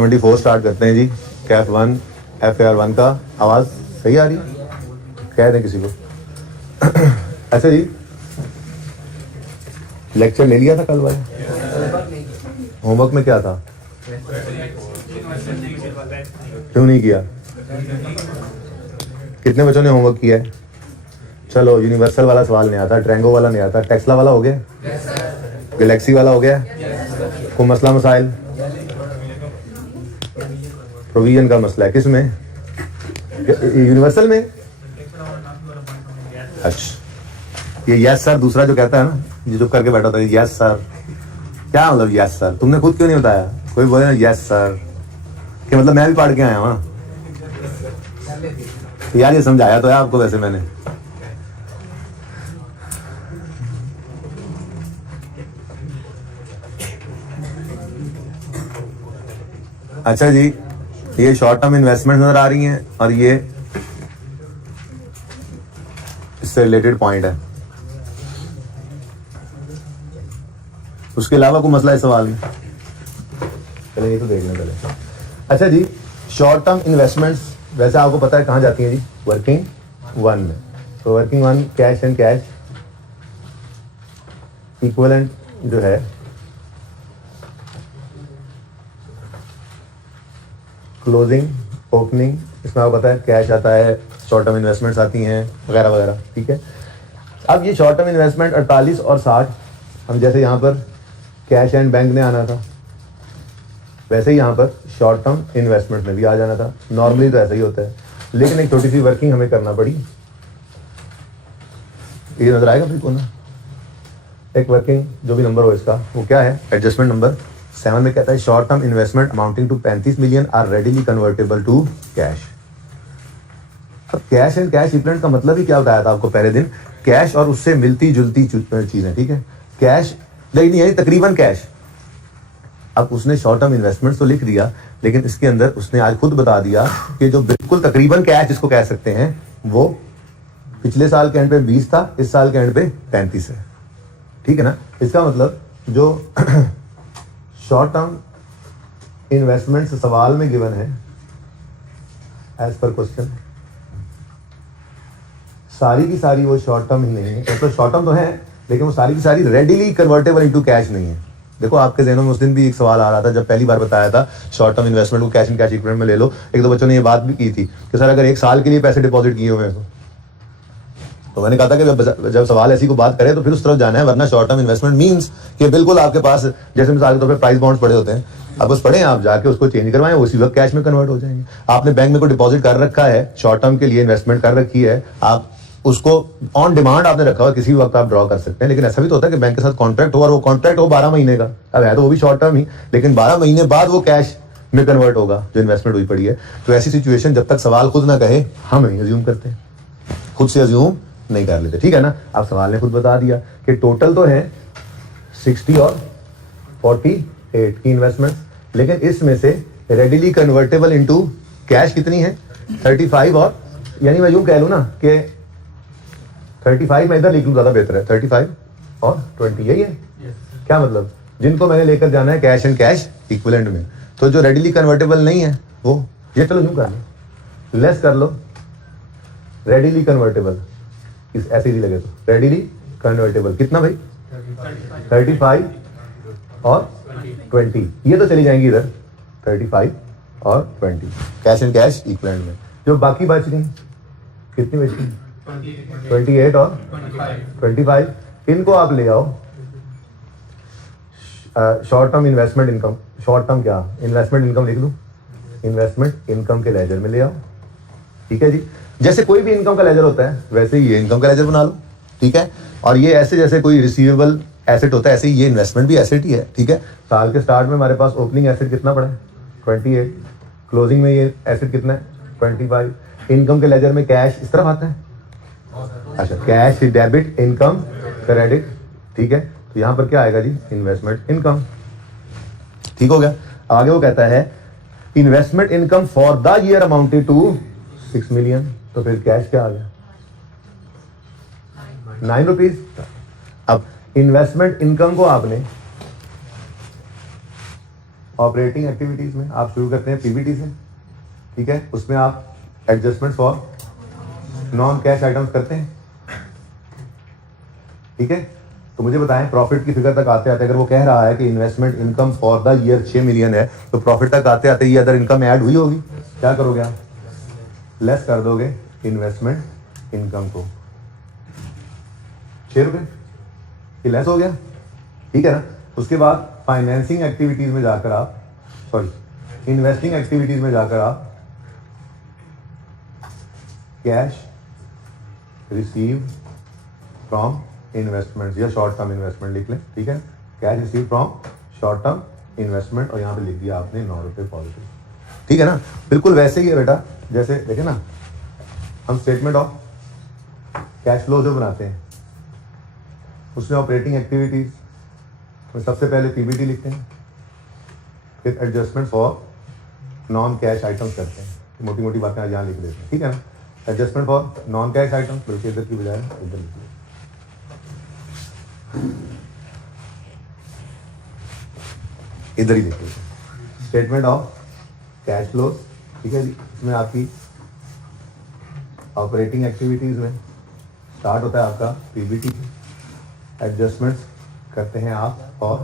74 start करते हैं जी। Kaif 1 FAR 1 का आवाज़ सही आ रही है? कह दें किसी को। अच्छा जी, लेक्चर ले लिया था कल वाले? होमवर्क में क्या था? क्यों नहीं किया? कितने बच्चों ने होमवर्क किया है? चलो, यूनिवर्सल वाला सवाल नहीं आता, ट्रैंगो वाला नहीं आता, टेस्ला वाला हो गया, गैलेक्सी वाला हो गया, कोई मसला मसाइल, प्रोविजन का मसला है किस में? यूनिवर्सल में। अच्छा, ये यस सर दूसरा जो कहता है ना, ये चुप करके बैठा था, यस सर क्या मतलब? यस सर तुमने खुद क्यों नहीं बताया? कोई बोले ना यस सर कि मतलब मैं भी पढ़ के आया हूँ यार, ये समझाया तो है आपको वैसे मैंने। अच्छा जी, ये शॉर्ट टर्म इन्वेस्टमेंट नजर आ रही हैं और ये इससे रिलेटेड पॉइंट है। उसके अलावा कोई मसला है सवाल में? चलिए ये तो देखना चले। अच्छा जी, शॉर्ट टर्म इन्वेस्टमेंट्स वैसे आपको पता है कहाँ जाती हैं जी? वर्किंग 1 में। तो working 1 cash and cash equivalent जो है क्लोजिंग ओपनिंग, इसमें आपको पता है कैश आता है, शॉर्ट टर्म इन्वेस्टमेंट्स आती हैं वगैरह वगैरह, ठीक है। अब ये शॉर्ट टर्म इन्वेस्टमेंट 48 और 60, हम जैसे यहाँ पर कैश एंड बैंक में आना था, वैसे ही यहाँ पर शॉर्ट टर्म इन्वेस्टमेंट में भी आ जाना था। नॉर्मली तो ऐसा ही होता है, लेकिन एक छोटी सी वर्किंग हमें करना पड़ी। ये नजर आएगा बिल्कुल ना? एक वर्किंग जो भी नंबर हो इसका, वो क्या है? एडजस्टमेंट नंबर 7 में कहता है short term investment amounting to 35 million are readily convertible to cash. अब कैश एंड कैश इक्विवेलेंट का मतलब ही क्या बताया था आपको पहले दिन? कैश और उससे मिलती जुलती चीजें, ठीक है। कैश नहीं है, तकरीबन कैश। अब उसने शॉर्ट टर्म इन्वेस्टमेंट तो लिख दिया, लेकिन इसके अंदर उसने आज खुद बता दिया कि जो बिल्कुल तकरीबन कैश जिसको कह सकते हैं, वो पिछले साल के एंड पे 20 था, इस साल के एंड पे 35 है, ठीक है ना। इसका मतलब जो शॉर्ट टर्म इन्वेस्टमेंट सवाल में गिवन है एज पर क्वेश्चन, सारी की सारी वो शॉर्ट टर्म ही नहीं है। तो शॉर्ट टर्म तो है, लेकिन वो सारी की सारी रेडिली कन्वर्टेबल इनटू कैश नहीं है। देखो आपके ज़हनों में उस दिन भी एक सवाल आ रहा था जब पहली बार बताया था शॉर्ट टर्म इन्वेस्टमेंट को कैश एंड कैश इक्विवेलेंट में ले लो। एक दो बच्चों ने ये बात भी की थी कि सर अगर 1 साल के लिए पैसे डिपॉजिट किए हुए हैं तो मैंने कहा था कि जब सवाल ऐसी को बात करे तो फिर उस तरफ जाना है, वरना शॉर्ट टर्म इन्वेस्टमेंट मींस कि बिल्कुल आपके पास जैसे मिसाल के तौर पर प्राइस बॉन्ड्स पड़े होते हैं, आप बस पढ़े, आप जाके उसको चेंज करवाएं, उसी वक्त कैश में कन्वर्ट हो जाएंगे। आपने बैंक में कोई डिपॉजिट कर रखा है, शॉर्ट टर्म के लिए इन्वेस्टमेंट कर रखी है, आप उसको ऑन डिमांड आपने रखा हुआ, किसी भी वक्त आप ड्रॉ कर सकते हैं। लेकिन ऐसा भी तो होता है कि बैंक के साथ कॉन्ट्रैक्ट हो और वो कॉन्ट्रैक्ट हो 12 महीने का, अब है तो वो भी शॉर्ट टर्म ही, लेकिन 12 महीने बाद वो कैश में कन्वर्ट होगा जो इन्वेस्टमेंट हुई पड़ी है। तो ऐसी सिचुएशन जब तक सवाल खुद ना कहे हम नहीं अज्यूम करते, खुद से अज्यूम नहीं कर लेते, ठीक है ना। आप सवाल ने खुद बता दिया कि टोटल तो है 60 और 48 की इन्वेस्टमेंट, लेकिन इसमें से रेडिली कन्वर्टेबल इनटू कैश कितनी है? 35 और, यानी मैं यूं कह लूं ना कि 35 में इधर लिख लूं ज्यादा बेहतर है, 35 और 20, यही है। क्या मतलब? जिनको मैंने लेकर जाना है कैश एंड कैश इक्विवेलेंट में, तो जो रेडिली कन्वर्टेबल नहीं है वो, ये चलो यूं कर लो, लेस कर लो, रेडिली कन्वर्टेबल ऐसे ही लगे तो रेडिली कन्वर्टेबल कितना भाई? 35 और 20, ये तो चली जाएंगी इधर 35 और 20 कैश एंड कैश इक्विवेलेंट में। जो बाकी बच गई कितनी बच गई? 28 और 25, इनको आप ले आओ short term investment income, short term क्या इन्वेस्टमेंट इनकम लिख दूं, इन्वेस्टमेंट इनकम के लेजर में ले आओ, ठीक है जी। जैसे कोई भी इनकम का लेजर होता है वैसे ही ये इनकम का लेजर बना लो, ठीक है। और ये ऐसे जैसे कोई रिसीवेबल एसेट होता है ऐसे ही ये इन्वेस्टमेंट भी एसेट ही है, ठीक है। साल के स्टार्ट में हमारे पास ओपनिंग एसेट कितना पड़ा है? 28, क्लोजिंग में ये एसेट कितना है? 25। इनकम के लेजर में कैश इस तरफ आता है, अच्छा कैश डेबिट इनकम क्रेडिट, ठीक है। तो यहाँ पर क्या आएगा जी? इन्वेस्टमेंट इनकम, ठीक हो गया। आगे वो कहता है investment income for the year amounted to 6 million, तो फिर कैश क्या आ गया? 9 रुपीज। अब इन्वेस्टमेंट इनकम को आपने ऑपरेटिंग एक्टिविटीज में आप शुरू करते हैं पीबीटी से, ठीक है, उसमें आप adjustment for non cash items करते हैं, ठीक है। तो मुझे बताएं प्रॉफिट की फिगर तक आते आते अगर वो कह रहा है कि investment income for the year 6 million है, तो प्रॉफिट तक आते आते ये अदर इनकम ऐड हुई होगी, क्या करोगे आप, लेस कर दोगे इन्वेस्टमेंट इनकम को, 6 रुपए, ये लेस हो गया, ठीक है ना। उसके बाद फाइनेंसिंग एक्टिविटीज में जाकर आप, सॉरी इन्वेस्टिंग एक्टिविटीज में जाकर आप कैश रिसीव फ्रॉम इन्वेस्टमेंट या शॉर्ट टर्म इन्वेस्टमेंट लिख लें, ठीक है, cash receive from short term investment, और यहाँ पे लिख दिया आपने 9 रुपये पॉजिटिव, ठीक है ना। बिल्कुल वैसे ही है बेटा, जैसे देखे ना हम स्टेटमेंट ऑफ कैश फ्लो जो बनाते हैं उसमें ऑपरेटिंग एक्टिविटीज में सबसे पहले पीबीटी लिखते हैं, फिर adjustment for non cash items करते हैं, मोटी मोटी बातें यहाँ लिख देते हैं, ठीक है ना। Adjustment for non cash items बल्कि इधर की बजाय इधर लिखिए, इधर ही लिखिए स्टेटमेंट ऑफ कैश फ्लोज, ठीक है जी। इसमें आपकी ऑपरेटिंग एक्टिविटीज में स्टार्ट होता है आपका पीबीटी, एडजस्टमेंट्स करते हैं आप और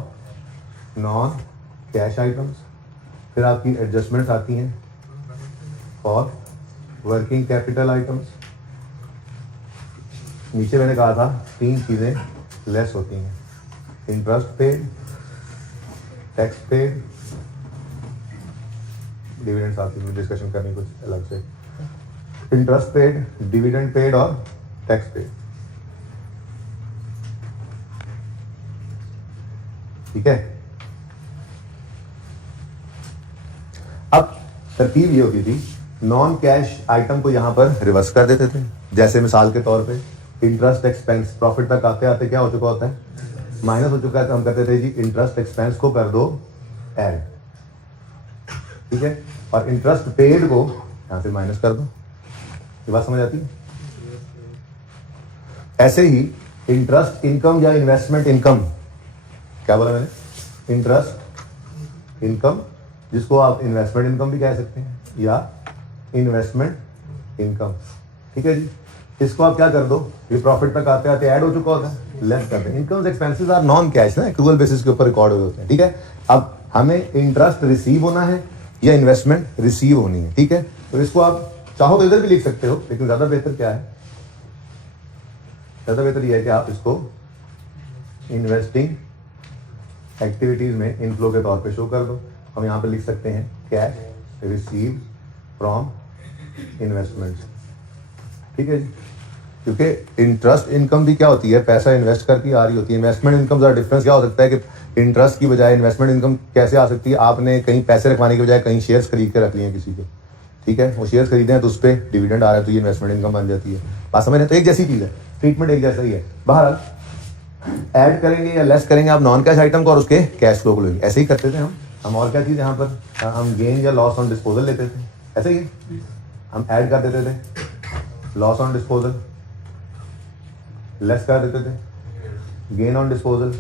नॉन कैश आइटम्स, फिर आपकी एडजस्टमेंट्स आती हैं फॉर वर्किंग कैपिटल आइटम्स, नीचे मैंने कहा था 3 चीज़ें लेस होती हैं, interest paid, tax paid, dividends आती है, डिस्कशन करनी कुछ अलग से, इंटरेस्ट पेड, डिविडेंड पेड और टैक्स पेड, ठीक है। अब तरतीब ये होती थी, नॉन कैश आइटम को यहां पर रिवर्स कर देते थे, जैसे मिसाल के तौर पे इंटरेस्ट एक्सपेंस प्रॉफिट तक आते आते क्या हो चुका होता है, माइनस हो चुका है, तो हम कहते थे जी इंटरेस्ट एक्सपेंस को कर दो ऐड, ठीक है, और इंटरेस्ट पेड को यहां से माइनस कर दो, ये बात समझ आती है। ऐसे ही इंटरेस्ट इनकम या इन्वेस्टमेंट इनकम, क्या बोला मैंने, इंटरेस्ट इनकम जिसको आप इन्वेस्टमेंट इनकम भी कह सकते हैं या इन्वेस्टमेंट इनकम, ठीक है जी। इसको आप क्या कर दो, ये प्रॉफिट तक आते आते ऐड हो चुका होता है, लेस कर दें। Income expenses are non cash ना, एक्रूअल बेसिस के ऊपर रिकॉर्ड हुए होते हैं, ठीक है। अब हमें इंटरेस्ट रिसीव होना है या इन्वेस्टमेंट रिसीव होनी है, ठीक है। तो इसको आप चाहो तो इधर भी लिख सकते हो, लेकिन ज्यादा बेहतर क्या है, ज्यादा बेहतर यह है कि आप इसको इन्वेस्टिंग एक्टिविटीज में इनफ्लो के तौर पे शो कर दो। हम यहाँ पे लिख सकते हैं कैश रिसीव फ्रॉम इन्वेस्टमेंट्स, ठीक है जी। क्योंकि इंटरेस्ट इनकम भी क्या होती है, पैसा इन्वेस्ट करके आ रही होती है। इन्वेस्टमेंट इनकम का डिफरेंस क्या हो सकता है कि इंटरेस्ट की बजाय इन्वेस्टमेंट इनकम कैसे आ सकती है, आपने कहीं पैसे रखवाने की बजाय कहीं शेयर्स खरीद के रख लिए हैं किसी के, ठीक है, वो शेयर्स खरीदे हैं तो उस पर डिविडेंड आ रहा है, तो ये इन्वेस्टमेंट इनकम बन जाती है। बात समझ रहे हैं, तो एक जैसी चीज़ है, ट्रीटमेंट एक जैसा ही है। बहरहाल ऐड करेंगे या लेस करेंगे आप नॉन कैश आइटम को और उसके कैश फ्लो को लेंगे, ऐसे ही करते थे हम और क्या चीज़ यहाँ पर हम गेन या लॉस ऑन डिस्पोजल लेते थे, ऐसे ही हम ऐड कर देते थे लॉस ऑन डिस्पोजल, लेस कर देते थे gain on disposal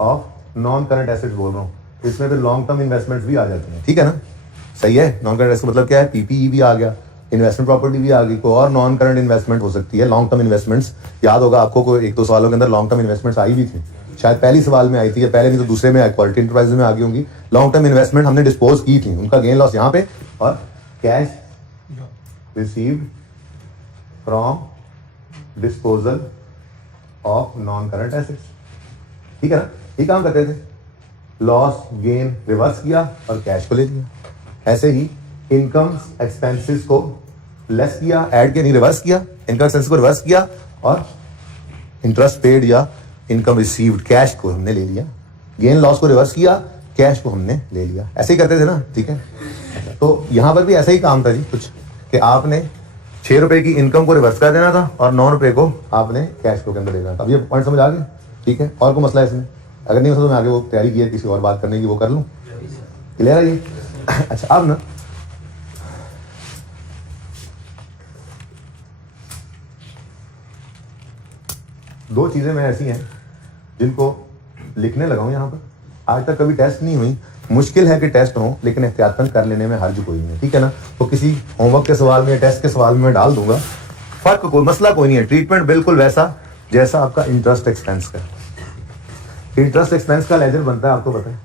of non current assets बोल रहा हूँ, इसमें फिर लॉन्ग टर्म इन्वेस्टमेंट्स भी आ जाती हैं, ठीक है ना, सही है। नॉन करंट एसेट मतलब क्या है, पीपीई भी आ गया, इन्वेस्टमेंट प्रॉपर्टी भी आ गई, कोई और नॉन करंट इन्वेस्टमेंट हो सकती है, लॉन्ग टर्म इन्वेस्टमेंट्स। याद होगा आपको कोई 1-2 सालों के अंदर लॉन्ग टर्म इन्वेस्टमेंट्स आई भी थी, शायद पहली सवाल में आई थी या पहले नहीं तो दूसरे में क्वालिटी इंटरप्राइजेज में आ गई होंगी। लॉन्ग टर्म इन्वेस्टमेंट हमने डिस्पोज की थी, उनका गेन लॉस यहाँ पे, और cash received from disposal of non current assets, ठीक है ना, ये काम करते थे, लॉस गेन रिवर्स किया और कैश को ले लिया। ऐसे ही इनकम एक्सपेंसेस को लेस किया, ऐड किया नहीं, रिवर्स किया, इनकम एक्सपेंसेस को रिवर्स किया और इंटरेस्ट पेड या इनकम रिसीव्ड कैश को हमने ले लिया, गेन लॉस को रिवर्स किया, कैश को हमने ले लिया, ऐसे ही करते थे ना, ठीक है। तो यहां पर भी ऐसा ही काम था जी कुछ, कि आपने 6 रुपए की इनकम को रिवर्स कर देना था और 9 रुपए को आपने कैश फ्लो के अंदर देना था। अब ये पॉइंट समझ आ गए, ठीक है। और कोई मसला है इसमें, अगर नहीं हो तो मैं आगे वो तैयारी की है किसी और बात करने की, वो कर लूँ, क्लियर है ये। अच्छा, अब ना दो चीजें मैं ऐसी हैं जिनको लिखने लगा हूं यहां पर, आज तक कभी टेस्ट नहीं हुई, मुश्किल है कि टेस्ट हो, लेकिन एहतियातन कर लेने में हर्ज कोई नहीं, ठीक है ना। तो किसी होमवर्क के सवाल में, टेस्ट के सवाल में मैं डाल दूंगा, फर्क कोई मसला कोई नहीं है। ट्रीटमेंट बिल्कुल वैसा जैसा आपका इंटरेस्ट एक्सपेंस का। इंटरेस्ट एक्सपेंस का लेजर बनता है, आपको पता है,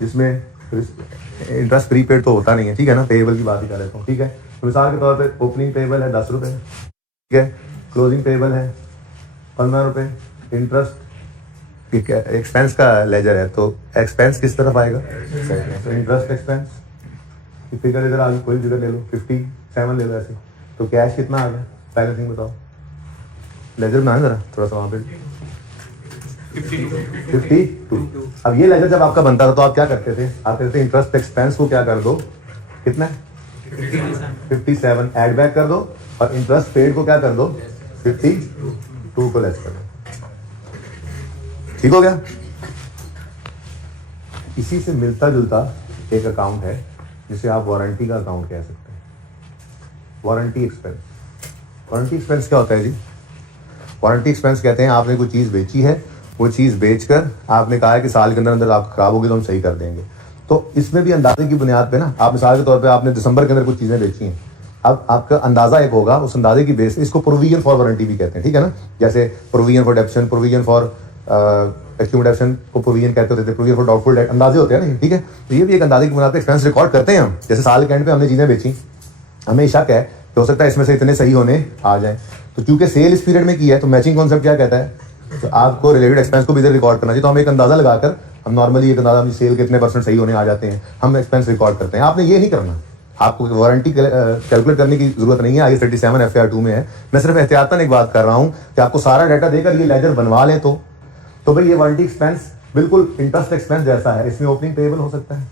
जिसमें इंटरेस्ट प्रीपेड तो होता नहीं है, ठीक है ना, पेएबल की बात ही कर लेता हूँ, ठीक है। तो मिसाल के तौर पे ओपनिंग पेएबल है 10 रुपये, ठीक है, क्लोजिंग पेएबल है 15 रुपये, इंटरेस्ट एक्सपेंस का लेजर है, तो एक्सपेंस किस तरफ आएगा, तो इंटरेस्ट एक्सपेंस की फिगर इधर आ गई, कोई फिगर ले लो, 57 ले लो ऐसे, तो कैश कितना आ गया, पहले थिंग बताओ, लेजर बनाए जरा थोड़ा सा वहाँ पे, 52। अब ये लेजर जब आपका बनता था तो आप क्या करते थे, आप कहते थे इंटरेस्ट एक्सपेंस को क्या कर दो, कितना 57 ऐड बैक कर दो, और इंटरेस्ट पेड को क्या कर दो, 52 को लेस कर दो, ठीक हो गया। इसी से मिलता जुलता एक अकाउंट है जिसे आप वारंटी का अकाउंट कह सकते हैं, वारंटी एक्सपेंस। वारंटी एक्सपेंस क्या होता है जी, वारंटी एक्सपेंस कहते हैं आपने कोई चीज़ बेची है, वो चीज़ बेचकर आपने कहा है कि साल के अंदर अंदर आपको खराब होगी तो हम सही कर देंगे, तो इसमें भी अंदाजे की बुनियाद पे ना, आप मिसाल के तौर पे आपने दिसंबर के अंदर कुछ चीज़ें बेची हैं, अब आपका अंदाजा एक होगा, उस अंदाजे की बेस, इसको प्रोविजन फॉर वारंटी भी कहते हैं, ठीक है ना। जैसे provision for डेप्शन, provision for accumulation को प्रोविजन कहते होते थे, प्रोविजन फॉर डाउटफुल डेट, अंदाजे होते हैं ना, ठीक है। तो ये भी एक अंदाजे की बुनियाद पे एक्सपेंस रिकॉर्ड करते हैं हम। जैसे साल के एंड पे हमने चीज़ें बेची, हमें शक है कि हो सकता है इसमें से इतने सही होने आ जाए, तो चूंकि सेल इस पीरियड में की है, तो मैचिंग कॉन्सेप्ट क्या कहता है, तो आपको रिलेटेड एक्सपेंस को भी इधर रिकॉर्ड करना चाहिए। तो हम एक अंदाजा लगाकर, हम नॉर्मली एक अंदाजा अपनी सेल कितने % सही होने आ जाते हैं, हम एक्सपेंस रिकॉर्ड करते हैं। आपने ये नहीं करना, आपको वारंटी कैलकुलेट करने की जरूरत नहीं है, IAS 37 FAR 2 में है। मैं सिर्फ एहतियातन एक बात कर रहा हूँ कि आपको सारा डाटा देकर ये लेजर बनवा लें तो भाई ये वारंटी एक्सपेंस बिल्कुल इंटरेस्ट एक्सपेंस जैसा है। इसमें ओपनिंग पेएबल हो सकता है,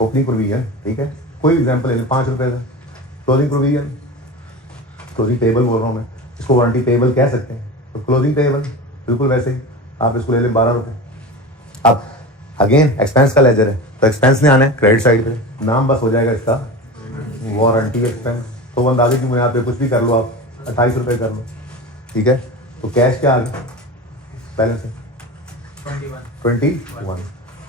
ओपनिंग प्रोविजन, ठीक है, कोई एग्जाम्पल ले लें 5 रुपये का, क्लोजिंग प्रोविजन, क्लोजिंग पेएबल बोल रहा हूँ मैं, इसको वारंटी पेएबल कह सकते हैं। तो क्लोजिंग पेएबल बिल्कुल वैसे ही आप इसको ले लें 12 रुपये। अब अगेन एक्सपेंस का लेजर है, तो एक्सपेंस ने आना है क्रेडिट साइड पे, नाम बस हो जाएगा इसका वारंटी एक्सपेंस। तो अंदाजे की बुनियाद पे कुछ भी कर लो आप, 28 रुपये कर लो, ठीक है। तो कैश क्या आ गया, बैलेंस है 21।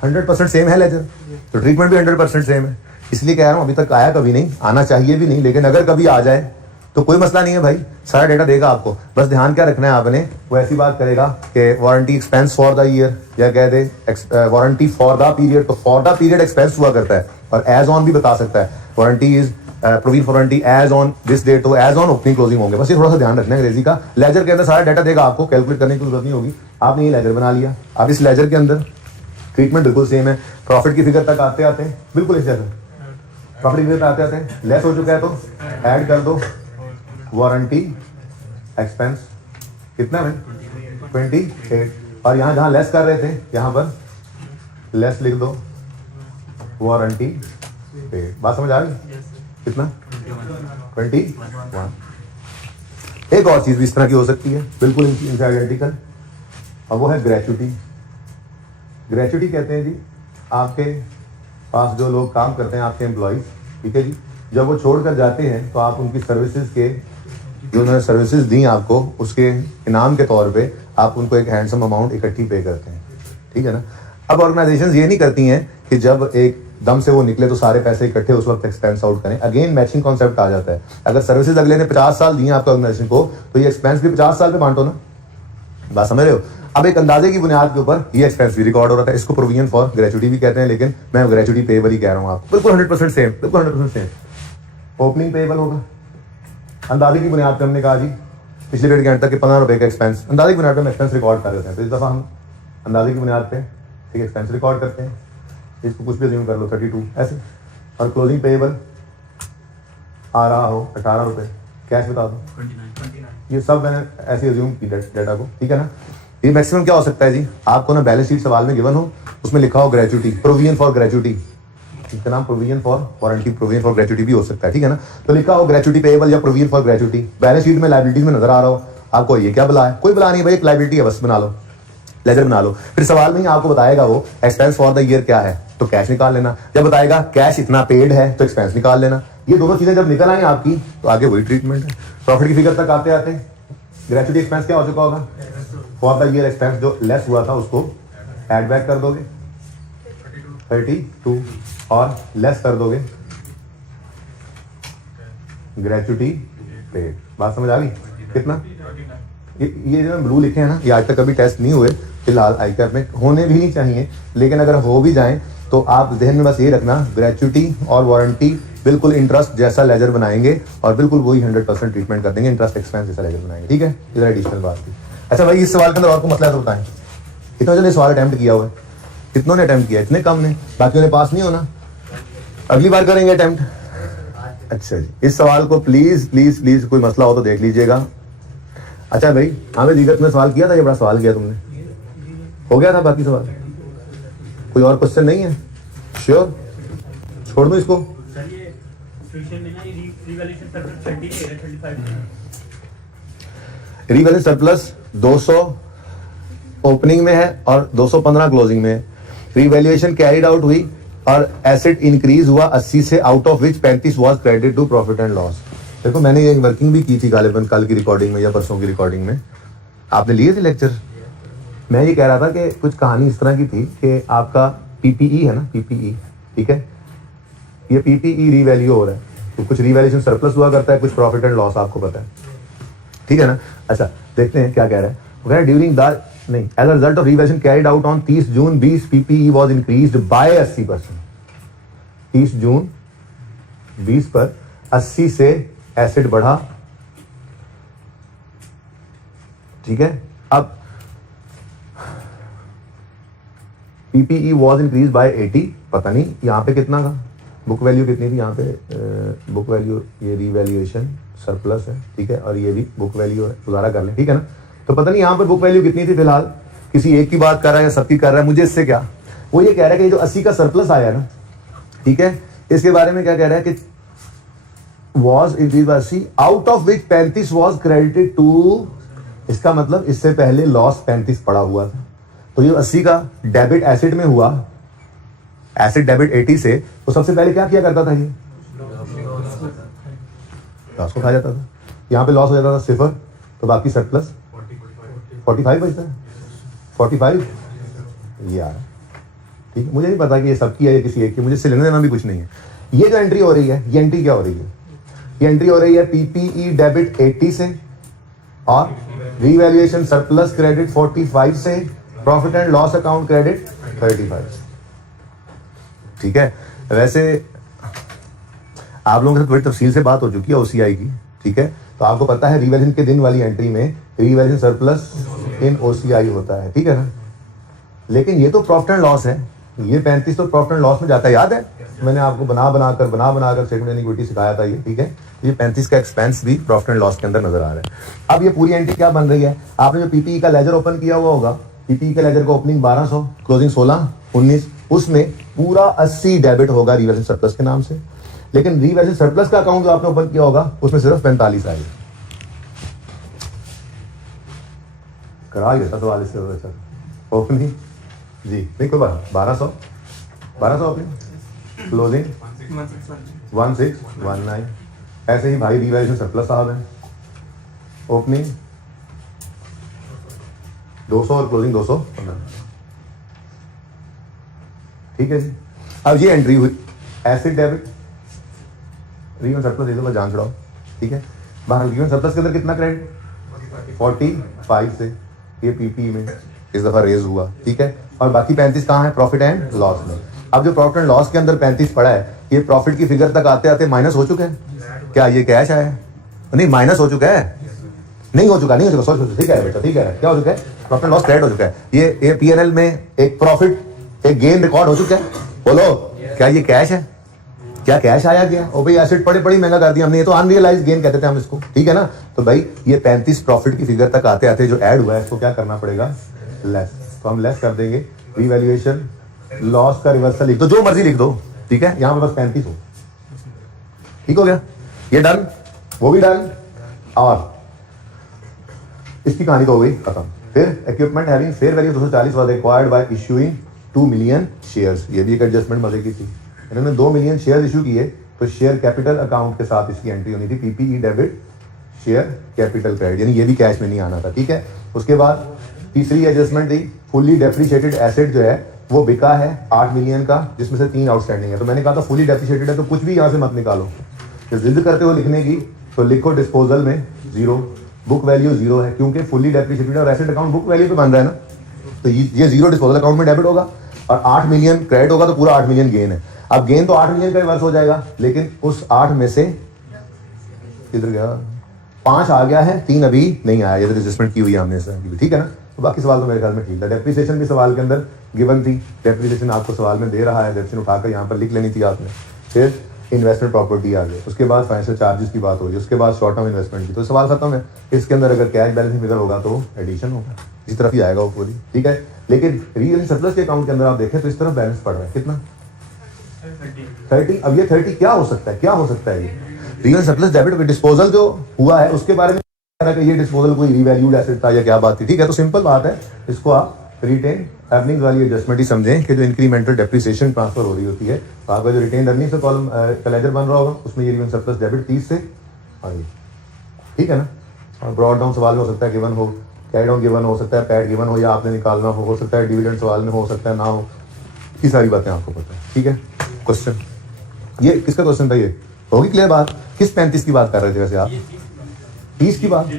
100% सेम है लेजर, तो ट्रीटमेंट भी 100% सेम है। इसलिए कह रहा हूँ अभी तक आया कभी नहीं, आना चाहिए भी नहीं, लेकिन अगर कभी आ जाए तो कोई मसला नहीं है भाई, सारा डेटा देगा आपको। बस ध्यान क्या रखना है आपने, वो ऐसी बात करेगा कि warranty expense for the year, या कह दे वारंटी फॉर द पीरियड, तो फॉर द पीरियड एक्सपेंस हुआ करता है, और एज ऑन भी बता सकता है, warranty is provision for warranty as on this date, तो एज ऑन ओपनिंग क्लोजिंग होंगे। बस ये थोड़ा सा ध्यान रखना है अंग्रेजी का। लेजर के अंदर सारा डेटा देगा आपको, कैलकुलेट करने की जरूरत नहीं होगी। आपने ये लेजर बना लिया, अब इस लेजर के अंदर ट्रीटमेंट बिल्कुल सेम है। प्रॉफिट की फिगर तक आते आते बिल्कुल इस जैसा, प्रॉफिट की फिगर आते आते लेस हो चुका है तो ऐड कर दो वारंटी एक्सपेंस, कितना है 28, और यहाँ जहाँ लेस कर रहे थे यहाँ पर लेस लिख दो वारंटी पेड। बात समझ आ गई, कितना 21। एक और चीज भी इस तरह की हो सकती है, बिल्कुल इनसे आइडेंटिकल, और वो है ग्रेचुटी। ग्रेचुटी कहते हैं जी आपके पास जो लोग काम करते हैं, आपके एम्प्लॉइज, ठीक है जी, जब वो छोड़कर जाते हैं तो आप उनकी सर्विसेज के, जो उन्होंने सर्विसेज दी आपको, उसके इनाम के तौर पे आप उनको एक हैंडसम अमाउंट इकट्ठी पे करते हैं, ठीक है ना। अब ऑर्गेनाइजेशंस ये नहीं करती हैं कि जब एक दम से वो निकले तो सारे पैसे इकट्ठे उस वक्त एक्सपेंस आउट करें। अगेन मैचिंग कॉन्सेप्ट आ जाता है। अगर सर्विसेज अगले ने 50 साल दी हैं आपको ऑर्गेनाइजेशन को, तो ये एक्सपेंस भी 50 साल पे बांटो ना, बात समझ रहे हो। अब एक अंदाजे की बुनियाद के ऊपर ये एक्सपेंस भी रिकॉर्ड हो रहा था, इसको प्रोविजन फॉर ग्रेचुटी भी कहते हैं, लेकिन मैं ग्रेचुटी पेएबल ही कह रहा हूँ आपको, बिल्कुल 100% सेम, बिल्कुल 100% सेम। ओपनिंग पेएबल होगा, अंदाजे की बुनियाद पर हमने कहा जी पिछले डेढ़ घंटे तक के 15 रुपये का एक्सपेंस, अंदाजे की बुनियाद पर हम एक्सपेंस रिकॉर्ड कर देते हैं। तो इस दफ़ा हम अंदाजे की बुनियाद पे ठीक एक्सपेंस रिकॉर्ड करते हैं, इसको कुछ भी अज्यूम कर लो 32 ऐसे, और क्लोजिंग पेएबल आ रहा हो 18 रुपये, कैश बता दो 29। ये सब मैंने ऐसे अज्यूम की डेटा को, ठीक है ना। ये मैक्सिमम क्या हो सकता है जी, आपको ना बैलेंस शीट सवाल में गिवन हो, उसमें लिखा हो ग्रेचुटी, प्रोविजन फॉर ग्रेचुटी, इसका नाम provision for warranty, provision for gratuity भी हो सकता है, ठीक है ना। तो लिखा हो ग्रेचुटी पेएबल या provision for gratuity, balance sheet में लायबिलिटीज में नजर आ रहा हो आपको, ये क्या बला है, कोई बला नहीं भाई, एक लायबिलिटी है, बस बना लो, लेजर बना लो। फिर सवाल में ही आपको बताएगा वो एक्सपेंस फॉर द ईयर क्या है, तो कैश निकाल लेना। जब बताएगा कैश इतना पेड है तो एक्सपेंस निकाल लेना। ये दोनों चीजें जब निकल आए आपकी, तो आगे वही ट्रीटमेंट है। प्रॉफिट की फिगर तक आते आते ग्रेचुटी एक्सपेंस क्या हो चुका होगा? फॉर द ईयर एक्सपेंस जो लेस हुआ था उसको एड बैक कर दोगे 32 और लेस कर दोगे ग्रेचुटी पेड। बात समझ आ गई? कितना? ये जो ब्लू लिखे हैं ना, ये आज तक कभी टेस्ट नहीं हुए फिलहाल आईकैप में, होने भी नहीं चाहिए, लेकिन अगर हो भी जाएं तो आप जहन में बस ये रखना, ग्रेचुटी और वारंटी बिल्कुल इंटरेस्ट जैसा लेजर बनाएंगे और बिल्कुल वही 100% ट्रीटमेंट कर देंगे, इंटरेस्ट एक्सपेंस जैसा लेजर बनाएंगे। ठीक है, इधर एडिशनल बात थी। अच्छा भाई, इस सवाल के अंदर और को मसला है तो बताएं, कितनों ने सवाल अटैम्प्ट किया हुआ है? कितनों ने अटैम्प्ट किया? इतने कम ने, बाकी ने पास नहीं होना, अगली बार करेंगे अटैम्प्ट। अच्छा जी, इस सवाल को प्लीज प्लीज प्लीज कोई मसला हो तो देख लीजिएगा। अच्छा भाई, हमें दीगर तुमने सवाल किया था, ये बड़ा सवाल किया तुमने, हो गया था बाकी सवाल? कोई और क्वेश्चन नहीं है? श्योर, छोड़ दो इसको। रिवैल्यूएशन सरप्लस 200 ओपनिंग में है और 215 क्लोजिंग में है। रिवैल्यूएशन कैरिड आउट हुई और एसेट इंक्रीज हुआ 80 से, out of which 35 was credit to profit and loss. देखो मैंने ये वर्किंग भी की थी गालिबन कल की रिकॉर्डिंग में या परसों की रिकॉर्डिंग में, आपने लिए थे लेक्चर। मैं ये कह रहा था कि कुछ कहानी इस तरह की थी कि आपका पीपीई है ना, पीपीई, ठीक है, ये पीपीई रीवैल्यू हो रहा है, तो कुछ रीवैल्यूएशन सरप्लस हुआ करता है, कुछ प्रॉफिट एंड लॉस, आपको पता है, ठीक है ना। अच्छा देखते हैं क्या कह रहा है। वो कह रहा है ड्यूरिंग द नहीं, as a result of revaluation carried out on 30 June 20 PPE was increased by 80%। 30 June 20 पर 80 से एसिड बढ़ा, ठीक है। अब पीपीई वाज इंक्रीज बाय 80, पता नहीं यहाँ पे कितना था, बुक वैल्यू कितनी थी यहाँ पे, बुक वैल्यू, ये रीवैल्यूएशन सरप्लस है, ठीक है, और ये भी बुक वैल्यू है, गुजारा कर लें, ठीक है ना। तो पता नहीं यहाँ पर बुक वैल्यू कितनी थी, फिलहाल किसी एक की बात कर रहा है या सबकी कर रहा है, मुझे इससे क्या। वो ये कह रहा है कि जो 80 का सरप्लस आया ना, ठीक है, इसके बारे में क्या कह रहा है कि was increased by 80, out of which 35 was credited to, इसका मतलब इससे पहले लॉस 35 पड़ा हुआ था, तो ये 80 का डेबिट एसिड में हुआ, एसिड डेबिट 80 से, तो सबसे पहले क्या किया करता था, ये लॉस को खा जाता था, यहाँ पे लॉस हो जाता था 0, तो बाकी सरप्लस 45 बचता है, 45 ये आ रहा है, ठीक है। मुझे नहीं पता कि ये सबकी है या किसी एक की, मुझे इससे लेना देना भी कुछ नहीं है। ये जो एंट्री हो रही है, ये एंट्री क्या हो रही है, ये एंट्री हो रही है पीपीई डेबिट 80 से और रीवैल्यूएशन सरप्लस क्रेडिट 45 से, profit and loss account credit 35, ठीक है। वैसे आप लोगों के साथ थोड़ी तफसील से बात हो चुकी है ओसीआई की, ठीक है, तो आपको पता है रीवैल्यूएशन के दिन वाली एंट्री में रीवैल्यूएशन सरप्लस इन ओसीआई होता है, ठीक है ना। लेकिन ये तो प्रॉफिट एंड लॉस है, ये 35 तो प्रॉफिट एंड लॉस में जाता है, याद है मैंने आपको बना बनाकर स्टेटमेंट इक्विटी सिखाया था ये, ठीक है। ये 35 का एक्सपेंस भी प्रॉफिट एंड लॉस के अंदर नजर आ रहा है। अब ये पूरी एंट्री क्या बन रही है, आपने जो पीपीई का लेजर ओपन किया हुआ होगा, पीपीई का लेजर का ओपनिंग 1200, क्लोजिंग 16, 19, उसमें पूरा 80 डेबिट होगा रीवैल्यूएशन सरप्लस के नाम से, लेकिन रीवैल्यूएशन सरप्लस का अकाउंट जो आपने ओपन किया होगा उसमें सिर्फ 45 आएगा। करा देता सवाल इससे, सर ओपनिंग जी नहीं कोई बात, 1200 ओपनिंग, क्लोजिंग 1619, ऐसे ही भाई रीवैल्यूएशन सरप्लस साहब है, ओपनिंग 200 और क्लोजिंग 200, ठीक है जी। अब ये एंट्री हुई एसिड डेबिट, रीवैल्यूएशन सरप्लस दे दो, बस जान छुड़ाओ, ठीक है। बाहर रीवैल्यूएशन सरप्लस के अंदर कितना क्रेडिट, 45 से, ये पीपी में इस दफा रेज हुआ, ठीक है, और बाकी 35 कहाँ है, प्रॉफिट एंड लॉस में। अब जो प्रॉफिट एंड लॉस के अंदर 35 पड़ा है, ये प्रॉफिट की फिगर तक आते आते माइनस हो चुका है, क्या ये कैश आया है, नहीं माइनस हो चुका है, नहीं हो चुका सोच, ठीक है बेटा, ठीक है, क्या हो चुका है, प्रॉफिट एंड लॉस क्रेडिट हो चुका है, ये पीएनएल में एक प्रॉफिट एक गेन रिकॉर्ड हो चुका है, बोलो क्या ये कैश है, क्या कैश आया गया, ओ भाई एसेट पड़ी महंगा कर दिया हमने, ये तो अनरियलाइज्ड गेन कहते थे हम इसको, ठीक है ना। तो भाई ये 35 प्रॉफिट की फिगर तक आते आते जो ऐड हुआ है इसको क्या करना पड़ेगा, लेस, तो हम लेस कर देंगे, रीवैल्यूएशन लॉस का रिवर्सल लिख दो, जो मर्जी लिख दो, ठीक है, यहां पे बस 35 हो, ठीक हो गया, ये डन, वो भी डन, और इसकी कहानी तो हो गई खत्म। फिर equipment having fair value 240 was acquired by issuing 2 million shares, ये भी एक एडजस्टमेंट मजे की थी, इन्होंने 2 मिलियन शेयर इशू किए, तो शेयर कैपिटल अकाउंट के साथ इसकी एंट्री होनी थी, PPE debit share capital credit, यानी ये भी कैश में नहीं आना था, ठीक है। उसके बाद तीसरी एडजस्टमेंट थी, फुल्ली डेप्रिशिएटेड एसेट जो है वो बिका है 8 मिलियन का, जिसमें से 3 आउटस्टैंडिंग है। तो मैंने कहा था फुली डेप्रिशिएटेड है तो कुछ भी यहाँ से मत निकालो, तो जिद करते हो लिखने की तो लिखो डिस्पोजल में 0, बुक वैल्यू 0 है, क्योंकि फुली डेप्रिशिएटेड और एसेट अकाउंट बुक वैल्यू पे बन रहा है ना, तो ये 0 डिस्पोजल अकाउंट में डेबिट होगा और 8 मिलियन क्रेडिट होगा, तो पूरा 8 मिलियन गेन है। अब गेन तो 8 मिलियन का रिवर्स हो जाएगा, लेकिन उस 8 में से किधर गया, 5 आ गया है, 3 अभी नहीं आया, ये तो एडजस्टमेंट की हुई है हमने इसमें, ठीक है ना। तो बाकी सवाल तो मेरे ख्याल में ठीक था। डेप्रिसिएशन भी सवाल के अंदर गिवन थी, डेप्रिसिएशन आपको सवाल में दे रहा है, डेप्रिसिएशन उठाकर यहाँ पर लिख लेनी थी आपने। फिर इन्वेस्टमेंट प्रॉपर्टी आ गई, उसके बाद फाइनेंशियल चार्जेस की बात होगी, उसके बाद शॉर्ट टर्म इन्वेस्टमेंट की, तो सवाल खत्म है। इसके अंदर अगर कैश बैलेंसिंग फिगर होगा तो एडिशन होगा, इसी तरफ ही आएगा वो पूरी, ठीक है। लेकिन रियल सरप्लस के अकाउंट के अंदर आप देखें तो इस तरफ बैलेंस पड़ रहा है कितना, 30। अब ये 30 क्या हो सकता है, क्या हो सकता है ये रियल सरप्लस डेबिट डिस्पोजल जो हुआ है उसके बारे में कि ये डिस्पोजल कोई रिवैल्यूड एसेट था या क्या बात थी, ठीक है। तो सिंपल बात है, इसको आप रिटेन अर्निंग वाली एडजस्टमेंट ही समझें कि जो इंक्रीमेंटल डेप्रिसिएशन ट्रांसफर हो रही होती है, तो आपका जो रिटेन अर्निंग से कॉलम का लेजर बन रहा होगा उसमें ये रियल सरप्लस डेबिट 30 से आगे, ठीक है ना। और ब्रॉड डाउन सवाल में हो सकता है गिवन हो, कैरी डाउन गिवन हो सकता है, पैड गिवन हो या आपने निकालना हो सकता है, डिविडेंड सवाल में हो सकता है ना हो, ये सारी बातें आपको पता है, ठीक है। क्वेश्चन ये किसका क्वेश्चन था, ये होगी क्लियर बात। किस 35 की बात कर रहे थे वैसे आप, 30 की बात,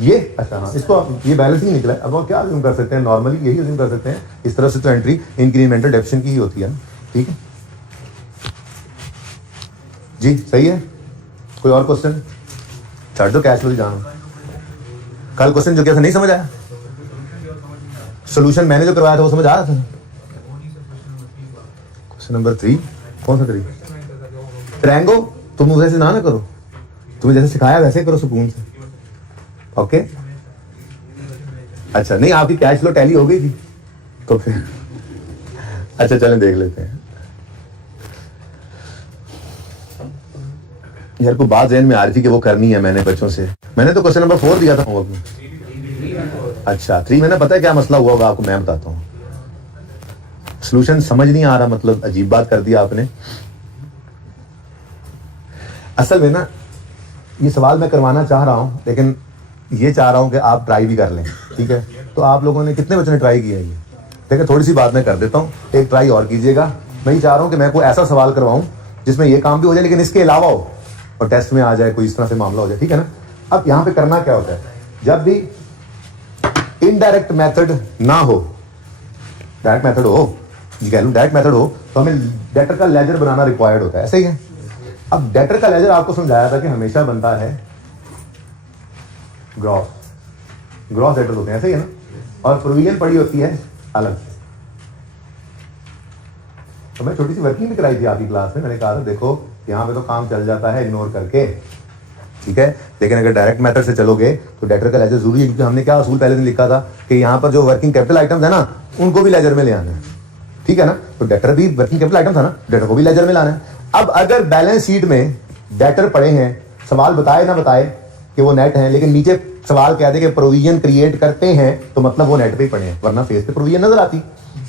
ये अच्छा हाँ, इसको ये बैलेंस ही निकला है। अब हम क्या अज्यूम कर सकते हैं, नॉर्मली यही अज्यूम कर सकते हैं, इस तरह से तो एंट्री इंक्रीमेंटल डेप्शन की ही होती है, ठीक है जी, सही है। कोई और क्वेश्चन, छाड़ दो कैश फ्लो जानो। कल क्वेश्चन जो क्या था नहीं समझ आया, सोल्यूशन मैंने जो करवाया था वो समझ आया था। क्वेश्चन नंबर 3 कौन सा 3, ट्रायंगो, तुम मुझे से ना करो, तुम्हें जैसे सिखाया वैसे करो सुकून से, ओके। अच्छा नहीं, आपकी कैश फ्लो टैली हो गई थी तो फिर अच्छा चलें देख लेते हैं यार, को बात ज़हन में आ रही थी कि वो करनी है मैंने बच्चों से। मैंने तो क्वेश्चन नंबर 4 दिया था होमवर्क में। अच्छा 3 मैंने पता है क्या मसला हुआ होगा आपको मैं बताता हूँ। सॉल्यूशन समझ नहीं आ रहा, मतलब अजीब बात कर दिया आपने। असल में ना ये सवाल मैं करवाना चाह रहा हूँ, लेकिन ये चाह रहा हूँ कि आप ट्राई भी कर लें, ठीक है। तो आप लोगों ने कितने बच्चों ने ट्राई किया है ये, देखिए थोड़ी सी बात मैं कर देता हूँ, एक ट्राई और कीजिएगा। मैं ये चाह रहा हूँ कि मैं कोई ऐसा सवाल करवाऊँ जिसमें ये काम भी हो जाए लेकिन इसके अलावा हो और टेस्ट में आ जाए, कोई इस तरह से मामला हो जाए, ठीक है ना। अब यहाँ पे करना क्या होता है, जब भी इनडायरेक्ट मेथड ना हो, डायरेक्ट मेथड हो, कह लूँ डायरेक्ट मेथड हो, तो हमें डेटर का लेजर बनाना रिक्वायर्ड होता है, ऐसे ही है। अब डेटर का लेजर आपको समझाया था कि हमेशा बनता है ग्रॉस डेटर होते हैं, ऐसे ही है ना, और प्रोविजन पड़ी होती है अलग से। तो मैं छोटी सी वर्किंग भी कराई थी आपकी क्लास में, मैंने कहा था देखो यहाँ पे तो काम चल जाता है इग्नोर करके, ठीक है, लेकिन अगर डायरेक्ट मेथड से चलोगे तो डेटर का लेजर जरूरी है, क्योंकि हमने क्या असूल पहले दिन लिखा था कि यहाँ पर जो वर्किंग कैपिटल आइटम्स है ना उनको भी लेजर में ले आना है, ठीक है ना। तो डेटर भी वर्किंग कैपिटल आइटम था ना, डेटर को भी लेजर में लाना है। अब अगर बैलेंस शीट में डेटर पड़े हैं, सवाल बताए ना बताए कि वो नेट है, लेकिन नीचे सवाल कह दे कि प्रोविजन क्रिएट करते हैं, तो मतलब वो नेट पे ही पड़े हैं, वरना फेस पे प्रोविजन नजर आती।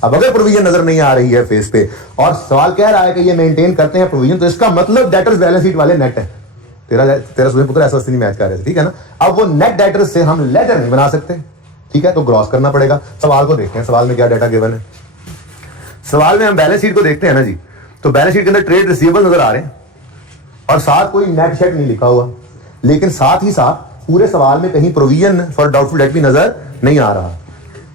अब अगर प्रोविजन नजर नहीं आ रही है फेस पे और सवाल कह रहा है कि ये मेंटेन करते हैं प्रोविजन, तो इसका मतलब डेटर्स बैलेंस शीट वाले नेट है। तेरा सुबह पुत्र ऐसा नहीं मैच कर रहे थे, ठीक है ना। अब वो नेट डेटर्स से हम लेजर नहीं बना सकते, ठीक है, तो ग्रॉस करना पड़ेगा। सवाल को देखते हैं, सवाल में क्या डाटा गिवन है। सवाल में हम बैलेंस शीट को देखते हैं ना जी, तो बैलेंस शीट के अंदर ट्रेड रिसीवेबल नजर आ रहे हैं और साथ कोई नेट शेट नहीं लिखा हुआ, लेकिन साथ ही साथ पूरे सवाल में कहीं प्रोविजन फॉर डाउटफुल डेट भी नजर नहीं आ रहा,